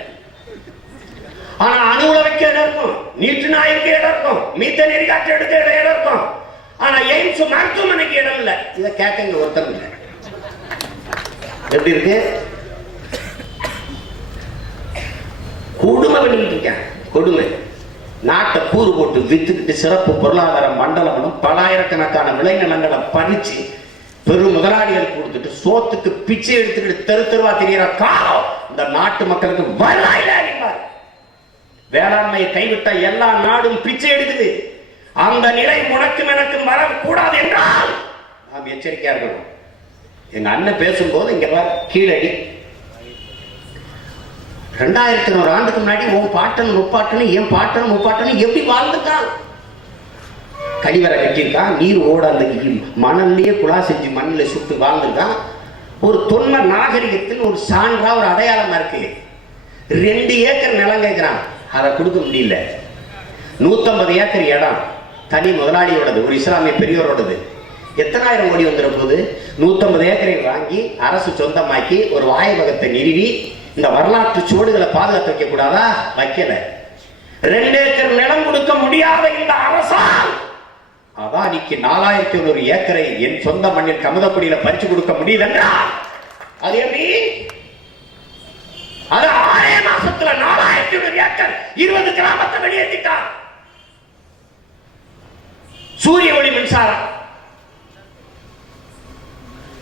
ஆனா அணு உலகைக்கு இடம் இருக்கும், நீட்டு நாய்க்கு இடம் இருக்கும், மீத்தேன் எரிகாற்று எடுக்க இடம் இருக்கும். ஆனா எய்ம்ஸ் மருத்துவமனைக்கு இடம் இல்லை. இதை கேட்க இங்க ஒருத்தர் இல்லை. எப்படி இருக்கு? கொடுமை பண்ணிக்கிட்டு இருக்கேன். கொடுமை. நாட்டை கூறு போட்டு வித்துக்கிட்டு சிறப்பு பொருளாதார மண்டலம் பல ஆயிரக்கணக்கான விளைநிலங்களை பறிச்சு பெரும் முதலாளிகள் கொடுத்துட்டு சோத்துக்கு பிச்சை எடுத்துக்கிட்டு தெரு தெருவா தெரிகிற காலம் இந்த நாட்டு மக்களுக்கு வரலாறு. வேளாண்மையை கைவிட்ட எல்லா நாடும் பிச்சை எடுக்குது. அந்த நிலை உனக்கும் எனக்கும் வரக்கூடாது என்றால் நாம் எச்சரிக்கையா இருக்கணும். எங்க அண்ணன் பேசும்போது இங்க கீழடி 2100 ஆண்டுக்கு முன்னாடி உன் பாட்டன் முப்பாட்டனு என் பாட்டன் முப்பாட்டனு எப்படி வாழ்ந்துட்டான்? கழிவறை கட்டியிருக்கான், நீர் ஓட அந்த மணல்லையே குழா செஞ்சு மண்ணில் சுட்டு வாழ்ந்துட்டான். ஒரு தொன்ம நாகரிகத்தில் ஒரு சான்றா ஒரு அடையாளமா இருக்கு. 2 ஏக்கர் நிலம் கேட்கிறான், அதை கொடுக்க முடியல. 150 ஏக்கர் இடம் தனி முதலாளியோடது, ஒரு இஸ்லாமிய பெரியோரோடது. எத்தனாயிரம் கோடி வந்துட போது? 150 ஏக்கரை வாங்கி அரசு சொந்தமாக்கி ஒரு வாயகத்தை நிறுவி இந்த வரலாற்று சுவடுகளை பாதுகாத்து வைக்க கூடாதா? வைக்கல. 2 ஏக்கர் நிலம் கொடுக்க முடியாத இந்த அரசால் அதானிக்கு 4100 ஏக்கரை என் சொந்த மண்ணில் கமதக்குடியில பறிச்சு கொடுக்க முடியுதுன்றா அது எப்படி? அது 6 மாசத்துல 4100 ஏக்கர் 20 கிராமத்தை வெளியேற்றிட்டார். சூரிய ஒளி மின்சாரம்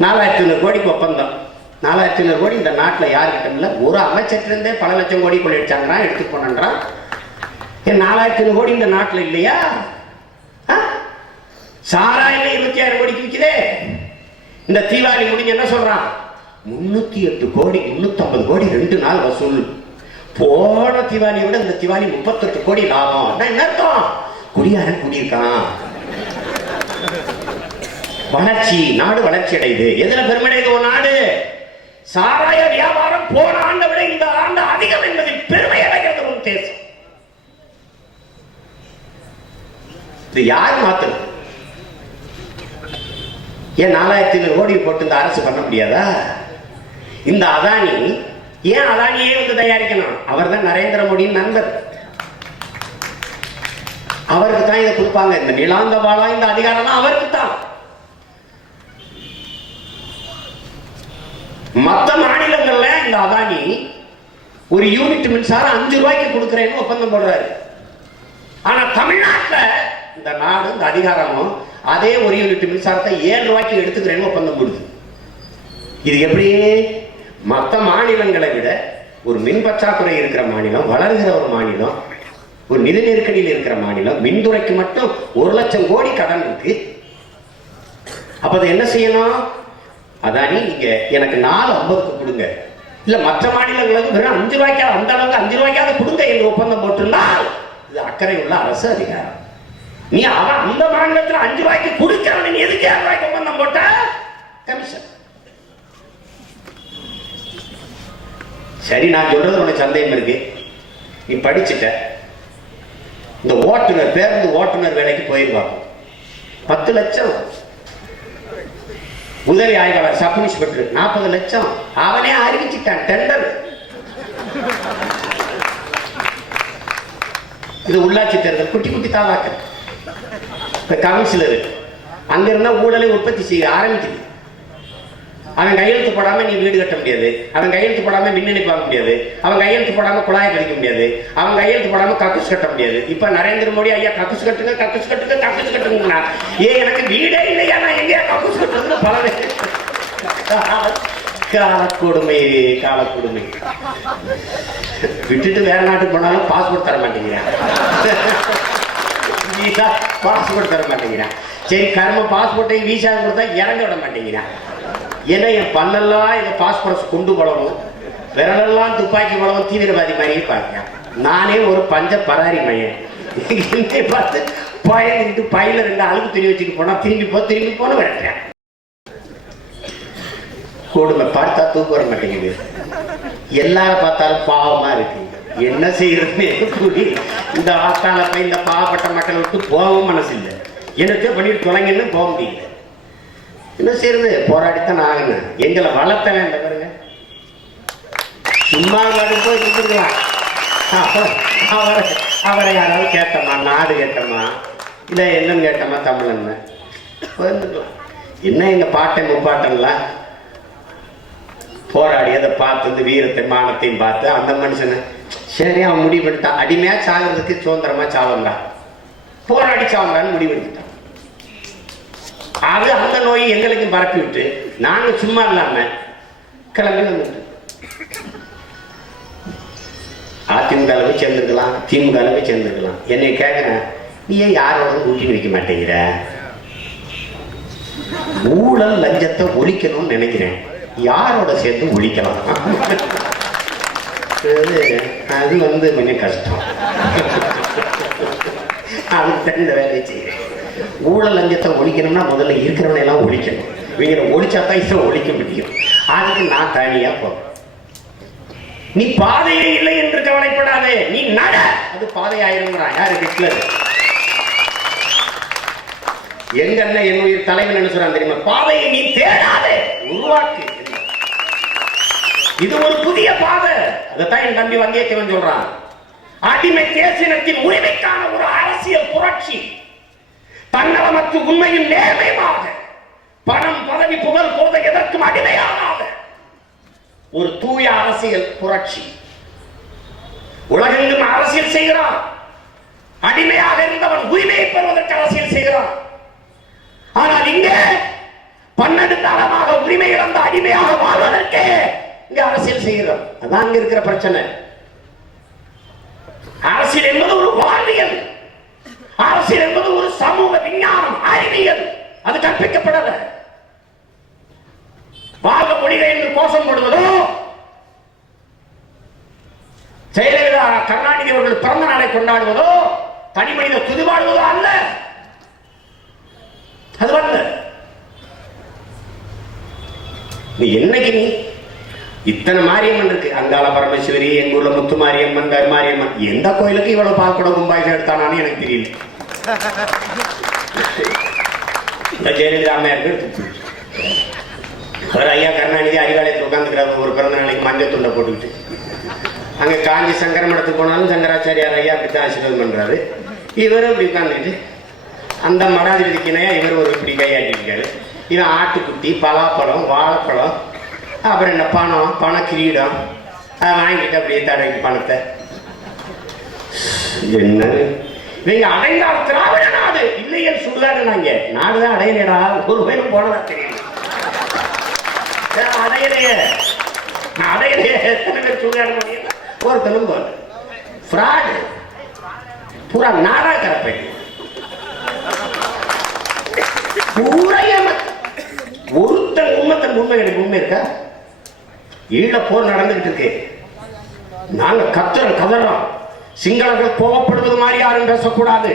4500 கோடிக்கு ஒப்பந்தம். 4500 கோடி இந்த நாட்டில் யாருக்கிட்ட இல்லை. ஒரு அமைச்சர்கிட்டே பல லட்சம் கோடி கொள்ளையடிச்சாங்கன்னா எடுத்து போனன்றான். 4500 கோடி இந்த நாட்டில் இல்லையா? சாராயில 26 கோடிக்கு விற்குதே. இந்த தீபாவளி முடிஞ்சு என்ன சொல்றான்? 308 கோடி 350 கோடி 2 நாள் வசூல். போன தீபாவளியை விட இந்த தீபாவளி 38 கோடி லாபம். என்ன அர்த்தம்? குடியாரன் குடியிருக்கான். வளர்ச்சி, நாடு வளர்ச்சி அடையுது. எதுல பெருமடையுது ஒரு நாடு? சாராய வியாபாரம் போன ஆண்டை விட இந்த ஆண்டு அதிகம் என்பதில் பெருமை அடைகிறது ஒரு தேசம். இது யார் மாத்துறது? ஏன் 4500 கோடி போட்டு இந்த அரசு பண்ண முடியாதா? இந்த அதானி ஏன் அதானியே வந்து தயாரிக்கணும்? அவர் தான் நரேந்திர மோடியின் நண்பர். அவருக்கு தான் இதை கொடுப்பாங்க. இந்த நிலாந்த வாழா இந்த அதிகாரம் அவருக்கு தான். மற்ற மாநிலங்கள்ல இந்த அதானி ஒரு யூனிட் மின்சாரம் 5 ரூபாய்க்கு கொடுக்கிறேன்னு ஒப்பந்தம் போடுறாரு. ஆனா தமிழ்நாட்டில் இந்த நாடு இந்த அதிகாரமும் அதே ஒரு யூனிட் மின்சாரத்தை 7 ரூபாய்க்கு எடுத்துக்கிறேன்னு ஒப்பந்தம் போடுது. இது எப்படி? மற்ற மாநிலங்களை விட ஒரு மின் பற்றாக்குறை இருக்கிற மாநிலம், வளர்கிற ஒரு மாநிலம், ஒரு நிதி நெருக்கடியில் இருக்கிற மாநிலம், மின்துறைக்கு மட்டும் 1 லட்சம் கோடி கடன் இருக்கு. அப்ப அதை என்ன செய்யணும்? அதானி நீங்க எனக்கு 4.50க்கு கொடுங்க, இல்ல மற்ற மாநிலங்களுக்கு வெறும் 5 ரூபாய்க்காக, அந்த அளவுக்கு 5 ரூபாய்க்காக கொடுங்க என்று ஒப்பந்தம் போட்டிருந்தால் இது அக்கறை உள்ள அரசு அதிகாரம். நீ அவன் அந்த மாநிலத்தில் 5 ரூபாய்க்கு கொடுக்கிறவன் நீ எதுக்கு 7 ரூபாய்க்கு ஒப்பந்தம் போட்ட? கமிஷன். சரி, நான் சொல்றது உனக்கு சந்தேகம் இருக்கு. நீ படிச்சுட்ட. இந்த ஓட்டுநர், பேருந்து ஓட்டுநர் வேலைக்கு போயிருவாங்க. 10 லட்சம். உதவி ஆய்வாளர் சப் இன்ஸ்பெக்டர் 40 லட்சம். அவனே அறிவிச்சுட்டான் டெண்டர். இது உள்ளாட்சி தேர்தல். குட்டி குட்டி தாவாக்க கவுன்சிலர் அங்க இருந்தா ஊழலை உற்பத்தி செய்ய ஆரம்பிக்குது. அவன் கையெழுத்து போடாம நீ வீடு கட்ட முடியாது. அவன் கையெழுத்து போடாம மின் இணைப்பு வாங்க முடியாது. அவன் கையெழுத்து போடாம குழாயை கழிக்க முடியாது. அவன் கையெழுத்து போடாம கக்கூஸ் கட்ட முடியாது. இப்ப நரேந்திர மோடி ஐயா கக்கூஸ் கட்டுங்க, கக்கூஸ் கட்டுங்க, கக்கூஸ் கட்டுங்க. ஏன் எனக்கு வீடே இல்லையா, நான் எங்கேயா கக்கூஸ் கட்டுறது? பல காலக்கொடுமை, காலக்கொடுமை. விட்டுட்டு வேற நாட்டுக்கு போனாலும் பாஸ்போர்ட் தர மாட்டேங்கிறேன், வீசா பாஸ்போர்ட் தர மாட்டேங்கிறேன். சரி, கர்ம பாஸ்போர்ட்டை வீசா கொடுத்தா இறங்க விட மாட்டேங்கிறேன். ஏன்னா என் பல்லெல்லாம் இந்த பாஸ்போர்ட் குண்டு பழமும், விரலெல்லாம் துப்பாக்கி பழமும் தீவிரவாதி மாதிரியே பார்க்கிறேன். நானே ஒரு பஞ்ச பராரி மையன். என்னை பார்த்து பயந்துட்டு பையில 2 அழுக்கு துணி வச்சுட்டு போனா திரும்பி போன விரட்டுறேன். கொடுமை பார்த்தா தூக்க வர மாட்டேங்குது. எல்லாரும் பார்த்தாலும் பாவமா இருக்கு. என்ன செய்யறதுன்னு கூடி இந்த ஆத்தால போய் இந்த பாவப்பட்ட மக்களை விட்டு போகவும் மனசு இல்லை. என்னத்தையோ பண்ணிட்டு தொலைங்கன்னு போக முடியல. என்ன செய்யறது? போராடித்தான் ஆகணும். எங்களை வளர்த்தவன் இந்த பாருங்க, சும்மா போய் இருந்துருக்கலாம். அவரை யாராவது கேட்டோமா, நாடு கேட்டோமா, இல்லை என்னன்னு கேட்டோமா, தமிழன்னு போயிருந்துக்கலாம். என்ன எங்க பாட்டை முப்பாட்டன்லாம் போராடி அதை பார்த்து இந்த வீரத்தை மானத்தையும் பார்த்து அந்த மனுஷனை சரி அவன் முடிவெடுத்தான். அடிமையா சாகிறதுக்கு சுதந்திரமா சாவண்டா, போராடி சாவண்டான்னு முடிவெடுத்துட்டான். அது அந்த நோயை எங்களுக்கும் பரப்பி விட்டு நாங்க சும்மா இல்லாம கிளம்பி வந்துட்டு அதிமுகவை சேர்ந்துருக்கலாம், திமுகவை சேர்ந்துருக்கலாம். என்னை கேட்கிறேன், நீ ஏன் யாரோட கூட்டி வைக்க மாட்டேங்கிற? ஊழல் லஞ்சத்தை ஒழிக்கணும்னு நினைக்கிறேன், யாரோட சேர்த்து ஒழிக்கலாம்? அது கொஞ்சம் கஷ்டம். அதுக்கு தெரிந்த வேலையை செய்ய ஊழல் லஞ்சத்தை ஒழிக்கணும்னா முதல்ல இருக்கிறவனை எல்லாம் ஒழிக்கணும். இவங்களை ஒழிச்சாதான் இதை ஒழிக்க முடியும். அதுக்கு நான் தனியா போறேன். நீ பாதையே இல்லை என்று கவலைப்படாதே, நீ நட, அது பாதையாயிருங்கிறான். யாரு? ஹிட்லர். எங்க என் உயிர் தலைவன் என்ன சொல்றான் தெரியுமா? பாதையை நீ தேடாதே, உருவாக்கு. இது ஒரு புதிய பாதை. அதைத்தான் என் தம்பி வந்தியத்தேவன் சொல்றான். அடிமை தேசினத்தின் உரிமைக்கான ஒரு அரசியல் புரட்சி, தன்னலமற்ற உண்மையும் நேர்மையாக, பணம் பதவி புகழ் போத எதற்கும் அடிமையாகாத ஒரு தூய அரசியல் புரட்சி. உலகெங்கும் அரசியல் செய்கிறான். அடிமையாக இருந்தவன் உரிமையை பெறுவதற்கு அரசியல் செய்கிறான். ஆனால் இங்கே பன்னெடுங்காலமாக உரிமை இழந்த அடிமையாக வாழ்வதற்கு இங்க அரசியல் செய்கிறோம். அதான் அங்க இருக்கிற பிரச்சனை. அரசியல் என்பது ஒரு வாழ்வியல், அரசியல் என்பது ஒரு சமூக விஞ்ஞானம், அறிவியல். அது கற்பிக்கப்படல. வாழ்க மொழிகை என்று கோஷம் போடுவதோ, ஜெயலலிதா கருணாநிதி அவர்கள் பிறந்த நாளை கொண்டாடுவதோ, தனி மனித துதிபாடுவதோ அல்ல. அது அல்ல. நீ என்னைக்கு நீ இத்தனை மாரியம்மன் இருக்கு, அங்காள பரமேஸ்வரி, எங்க ஊர்ல முத்து மாரியம்மன், கருமாரியம்மன், எந்த கோயிலுக்கு இவ்வளவு பால்குடம் கும்பாய்ச்சி எடுத்தானு எனக்கு தெரியல. ஜெயலலிதா அம்மையாருக்கு அவர் ஐயா கருணாநிதி அறிவாலயத்தில் உட்கார்ந்துக்கிறார். ஒரு பிறந்த நாளைக்கு மஞ்சள் துண்டை போட்டுக்கிட்டு அங்க காஞ்சி சங்கர மடத்துக்கு போனாலும் சங்கராச்சாரியார் ஐயா அப்படித்தான் ஆசீர்வாதம் பண்றாரு. இவரும் இப்படி உட்கார்ந்துட்டு அந்த மடாதிபதிக்கினையா இவர் ஒரு இப்படி கையாட்டிருக்காரு. இவன் ஆட்டுக்குட்டி, பலாப்பழம், வாழைப்பழம், அப்புறம் என்ன பண கிரீடம், அதை வாங்கிட்டு அப்படியே தடவைக்கு பணத்தை. என்ன நீங்க அடைந்தால் திராவிட நாடு இல்லையே சுடுதாடு, நாங்க நாடுதான் அடையலடா, ஒரு பேரும் போனதா தெரியும். அடையலையே அடையலையே, எத்தனை பேர் சுடுகாடு ஒருத்தனும் போல ஃப்ராடு பூரா நாடா கரப்பை ஒருத்தன் உண்மை எனக்கு உண்மை இருக்கா? ஈழ போர் நடந்துகிட்டு இருக்கு, நாங்க கதறோம். சிங்களர்கள் கோவப்படுவது மாதிரி யாரும் பேசக்கூடாது,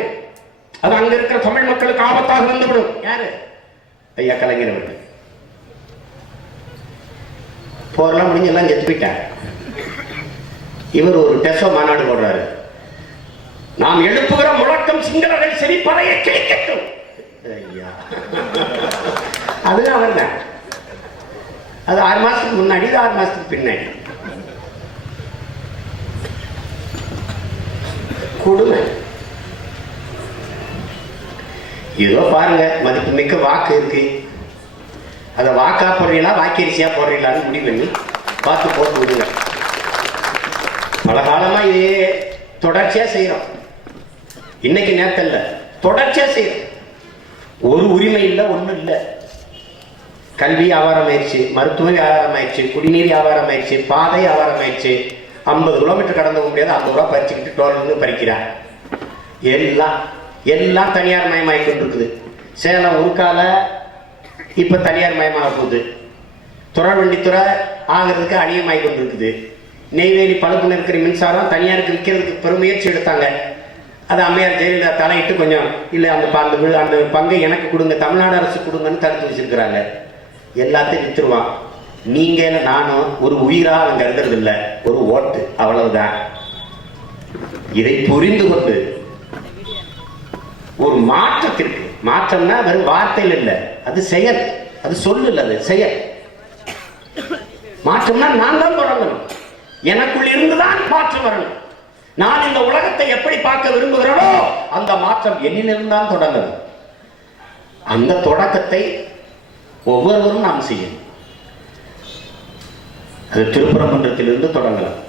அது அங்க இருக்கிற தமிழ் மக்களுக்கு ஆபத்தாக வந்துவிடும். யாரு? ஐயா கலைஞர் அவர்கள். போரெல்லாம் முடிஞ்சு எல்லாம் செத்து போயிட்டார். இவர் ஒரு டெசோ மாநாடு போடுறாரு. நாம் எழுப்புகிற முழக்கம் சிங்களர்கள் செழிப்பதையை கிழிக்கட்டும். ஐயா, அது அவர் தான். அது 6 மாசத்துக்கு முன்னாடி, 6 மாசத்துக்கு பின்னாடி கொடுமை. ஏதோ பாருங்க, மதிப்புமிக்க வாக்கு இருக்கு, அதை வாக்கா போடுறீங்களா வாக்கரிசியா போடுறீங்களான்னு முடிவு பண்ணி பார்த்து போட்டு விடுங்க. பல காலமா இதே தொடர்ச்சியா செய்யறோம். இன்னைக்கு நேரத்தில் இல்ல, தொடர்ச்சியா செய்யறோம். ஒரு உரிமை இல்லை, ஒண்ணும் இல்லை. கல்வி வியாபாரம் ஆயிடுச்சு, மருத்துவ வியாபாரம் ஆயிடுச்சு, குடிநீர் வியாபாரம் ஆயிடுச்சு, பாதை வியாபாரம் ஆயிடுச்சு. 50 கிலோமீட்டர் கடந்து போக முடியாது, 50 ரூபா பறிச்சுக்கிட்டு டோல்னு பறிக்கிறார். எல்லாம் தனியார் மயமாகி கொண்டிருக்குது. சேலம் உருக்கால இப்ப தனியார் மயமாக போகுது. துறை ஆகிறதுக்கு அநியமாகி கொண்டிருக்குது. நெய்வேலி பழுப்புல இருக்கிற மின்சாரம் தனியாருக்கு விற்கிறதுக்கு பெருமுயற்சி எடுத்தாங்க. அது அம்மையார் ஜெயலலிதா தலையிட்டு கொஞ்சம் இல்லை, அந்த பங்கை எனக்கு கொடுங்க, தமிழ்நாடு அரசு கொடுங்கன்னு தடுத்து வச்சிருக்கிறாங்க. எல்லாத்தையும் வித்துருவான். நீங்க நானும் ஒரு உயிரா அவன் கருதுறது இல்லை, ஒரு ஓட்டு, அவ்வளவுதான். இதை புரிந்து கொண்டு ஒரு மாற்றத்திற்கு, மாற்றம்னா வெறும் வார்த்தையில் இல்லை, அது செயல், அது சொல்லு இல்லை, அது செயல். மாற்றம்னா நான் தான் தொடங்கணும், எனக்குள் இருந்துதான் மாற்றம் வரணும். நான் இந்த உலகத்தை எப்படி பார்க்க விரும்புகிறேனோ அந்த மாற்றம் என்னிலிருந்தான் தொடங்கணும். அந்த தொடக்கத்தை ஒவ்வொருவரும் நாம் செய்யணும். அது திருப்பரங்குன்றத்திலிருந்து தொடங்கலாம்.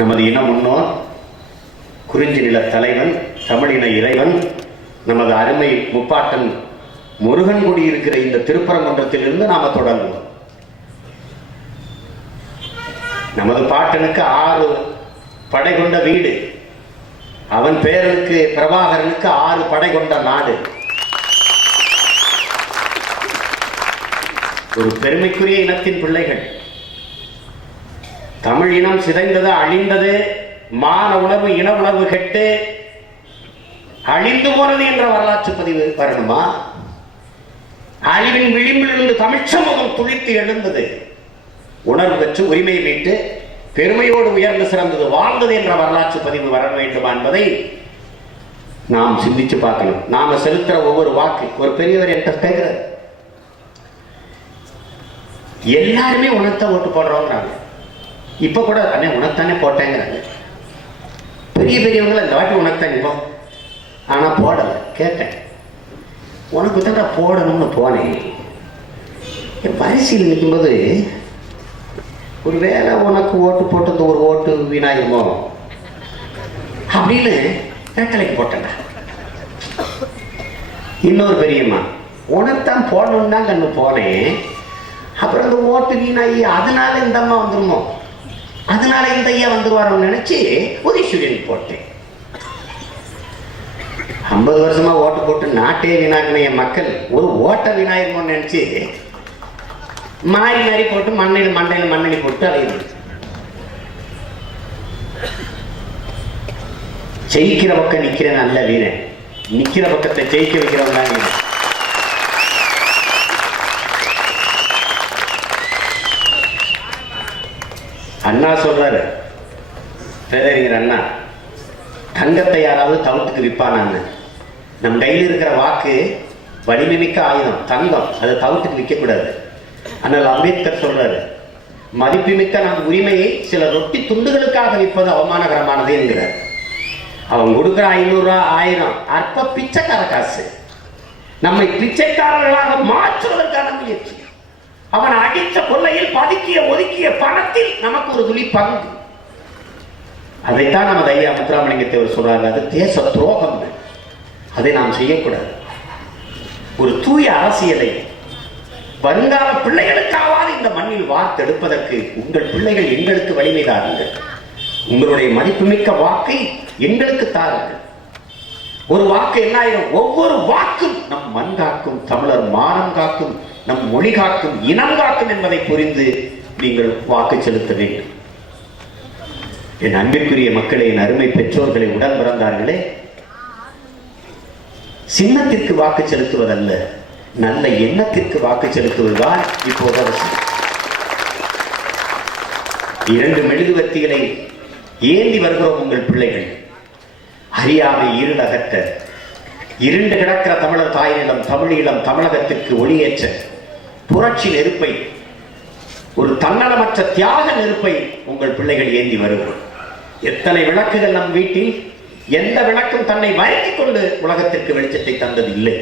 நமது இன முன்னோர், குறிஞ்சி நில தலைவன், தமிழின இறைவன், நமது அருமை முப்பாட்டன் முருகன் குடி இருக்கிற இந்த திருப்பரங்குன்றத்திலிருந்து நாம தொடங்குவோம். நமது பாட்டனுக்கு 6 படை கொண்ட வீடு, அவன் பேரனுக்கு பிரபாகரனுக்கு 6 படை கொண்ட நாடு. ஒரு பெருமைக்குரிய இனத்தின் பிள்ளைகள். தமிழ் இனம் சிதைந்தது, அழிந்தது, மான உணர்வு இன உணர்வு கெட்டு அழிந்து போனது என்ற வரலாற்று பதிவு வரணுமா? அழிவின் விளிம்பிலிருந்து தமிழ் சமூகம் துளித்து எழுந்தது, உணர்வு பெற்று உரிமை மீட்டு பெருமையோடு உயர்ந்து சிறந்தது, வாழ்ந்தது என்ற வரலாற்று பதிவு வர வேண்டுமா என்பதை நாம் சிந்திச்சு பார்க்கணும். நாம செலுத்துற ஒவ்வொரு வாக்கு, ஒரு பெரியவர் என்கிட்ட கேட்கிறார், எல்லாருமே உனத்தான் ஓட்டு போடுறோங்கிறாங்க. இப்ப கூட அண்ணே உனத்தானே போட்டேங்கிறாங்க. பெரிய பெரியவங்களை இந்த வாட்டி உனத்தான், ஆனா போடல. கேட்டேன், உனக்கு தான் போடணும்னு போனேன். வரிசையில் நிற்கும்போது ஒரு வேலை உனக்கு ஓட்டு போட்டது ஒரு ஓட்டு வீணாயிருமோ அப்படின்னு வேட்டலைக்கு போட்டேன்டா. இன்னொரு பெரியம்மா, உனத்தான் போடணும்னு தான் கண்ணு போனேன், அப்புறம் அந்த ஓட்டு வீணாயி அதனால இந்த அம்மா வந்துருமோ, அதனால இந்த ஐயா வந்துருவாரோன்னு நினைச்சு உதயசூரியன் போட்டேன். 50 வருஷமா ஓட்டு போட்டு நாட்டே வீணாக்கின என் மக்கள் ஒரு ஓட்டை வீணாயிருமோன்னு நினைச்சு மாறி மாறி போட்டு மண்டையில் மண்ணெண்ணி போட்டு அலையுது. ஜெயிக்கிற பக்கம் நிக்கிற நல்ல வீரன், நிக்கிற பக்கத்தை ஜெயிக்க வைக்கிறவங்க தான் வீரன். அண்ணா சொல்றாரு, பேரறிஞர் அண்ணா, தங்கத்தை யாராவது தவிட்டுக்கு விற்பானான்னு. நம் கையில் இருக்கிற வாக்கு வலிமை மிக்க ஆயுதம், தங்கம், அதை தவிட்டுக்கு விற்க கூடாது. ஆனால் அம்பேத்கர் சொல்றாரு, மதிப்புமிக்க நம் உரிமையை சில ரொட்டி துண்டுகளுக்காக விற்பது அவமானகரமானது என்கிறார். அவன் கொடுக்கிற 500 ரூபா 1000 அற்ப பிச்சைக்கார காசு, நம்மை பிச்சைக்காரர்களாக மாற்றுவதற்கான முயற்சி. அவன் அடித்த கொள்ளையில் பதுக்கிய ஒதுக்கிய பணத்தில் நமக்கு ஒரு துளி பங்கு. அதைத்தான் நமது ஐயா முத்துராமலிங்க தேவர் சொல்றாங்க, அது தேச துரோகம், அதை நாம் செய்யக்கூடாது. ஒரு தூய அரசியலை வருங்கால பிள்ளைகளுக்காவது இந்த மண்ணில் வார்த்தெடுப்பதற்கு உங்கள் பிள்ளைகள் எங்களுக்கு வலிமை தாருங்கள். உங்களுடைய மதிப்புமிக்க வாக்கை எங்களுக்கு தாருங்கள். ஒரு வாக்கு என்ன ஆயிரும்? ஒவ்வொரு வாக்கும் நம் மண் காக்கும், தமிழர் மானம் காக்கும், நம் மொழி காக்கும், இனம் காக்கும் என்பதை புரிந்து நீங்கள் வாக்கு செலுத்த வேண்டும். என் அன்பிற்குரிய மக்களே, என் அருமை பெற்றோர்களை, உடன் பிறந்தார்களே, சின்னத்திற்கு வாக்கு செலுத்துவதல்ல, நல்ல எண்ணத்திற்கு வாக்கு செலுத்துவதுதான் இப்போது அவசியம். 2 மெழுகுவர்த்திகளை ஏந்தி வருகிறோம் உங்கள் பிள்ளைகள். அறியாமை இருளகற்ற, இருண்டு கிடக்கிற தமிழர் தாயினிடம், தமிழீழம் தமிழகத்திற்கு ஒளியேற்ற புரட்சி நெருப்பை, ஒரு தன்னலமற்ற தியாக நெருப்பை உங்கள் பிள்ளைகள் ஏந்தி வருகிறோம். எத்தனை விளக்குகள் நம் வீட்டில், எந்த விளக்கும் தன்னை வருத்திக் கொண்டு உலகத்திற்கு வெளிச்சத்தை தந்தது இல்லை.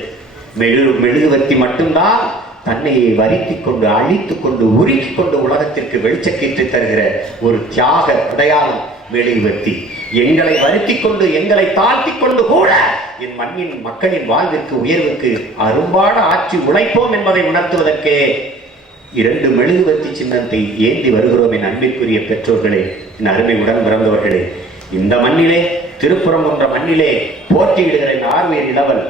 மெழுகுவர்த்தி மட்டும்தான் தன்னை வருத்திக் கொண்டு, அழித்துக் கொண்டு, உருக்கிக் கொண்டு உலகத்திற்கு வெளிச்சக்கீற்று தருகிற ஒரு தியாக அடையாளம் மெழுகுவர்த்தி. எங்களை வருத்திக் கொண்டு, எங்களை தாழ்த்திக் கொண்டு கூட என் மண்ணின் மக்களின் வாழ்விற்கு, உயர்வுக்கு அரும்பாட ஆட்சி உழைப்போம் என்பதை உணர்த்துவதற்கே 2 மெழுகுவர்த்தி சின்னத்தை ஏந்தி வருகிறோம். என் அன்பிற்குரிய பெற்றோர்களே, என் அருமை உடன் பிறந்தவர்களே, இந்த மண்ணிலே, திருப்பரங்குன்ற மண்ணிலே போட்டியிடுகிற ஆர்வீர் இளவல்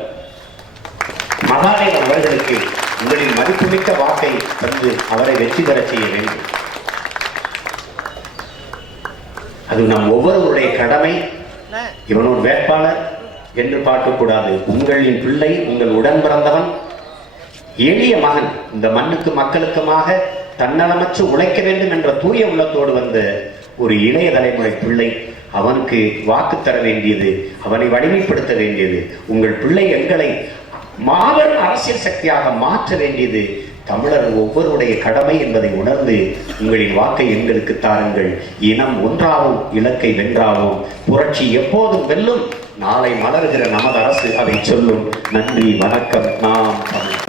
மகாதேவன் அவர்களுக்கு உங்களின் மதிப்புமிக்க வாக்கை தந்து அவரை வெற்றி பெற செய்ய வேண்டும். அது நம் ஒவ்வொருவருடைய கடமை. இவனோட வேட்பாளர் என்று பார்க்கக்கூடாது. உங்களின் பிள்ளை, உங்கள் உடன் பிறந்தவன், எளிய மகன், இந்த மண்ணுக்கு மக்களுக்குமாக தன்னலமற்று உழைக்க வேண்டும் என்ற தூய உள்ளத்தோடு வந்த ஒரு இளைய தலைமுறை பிள்ளை. அவனுக்கு வாக்கு தர வேண்டியது, அவனை வலிமைப்படுத்த வேண்டியது, உங்கள் பிள்ளை எங்களை மாபெரும் அரசியல் சக்தியாக மாற்ற வேண்டியது தமிழர் ஒவ்வொருடைய கடமை என்பதை உணர்ந்து உங்களின் வாக்கை எங்களுக்கு தாருங்கள். இனம் ஒன்றாவும், இலக்கை வென்றாவும், புரட்சி எப்போதும் வெல்லும். நாளை மலர்கிற நமது அரசு அதை சொல்லும். நன்றி, வணக்கம். நாம் தமிழ்.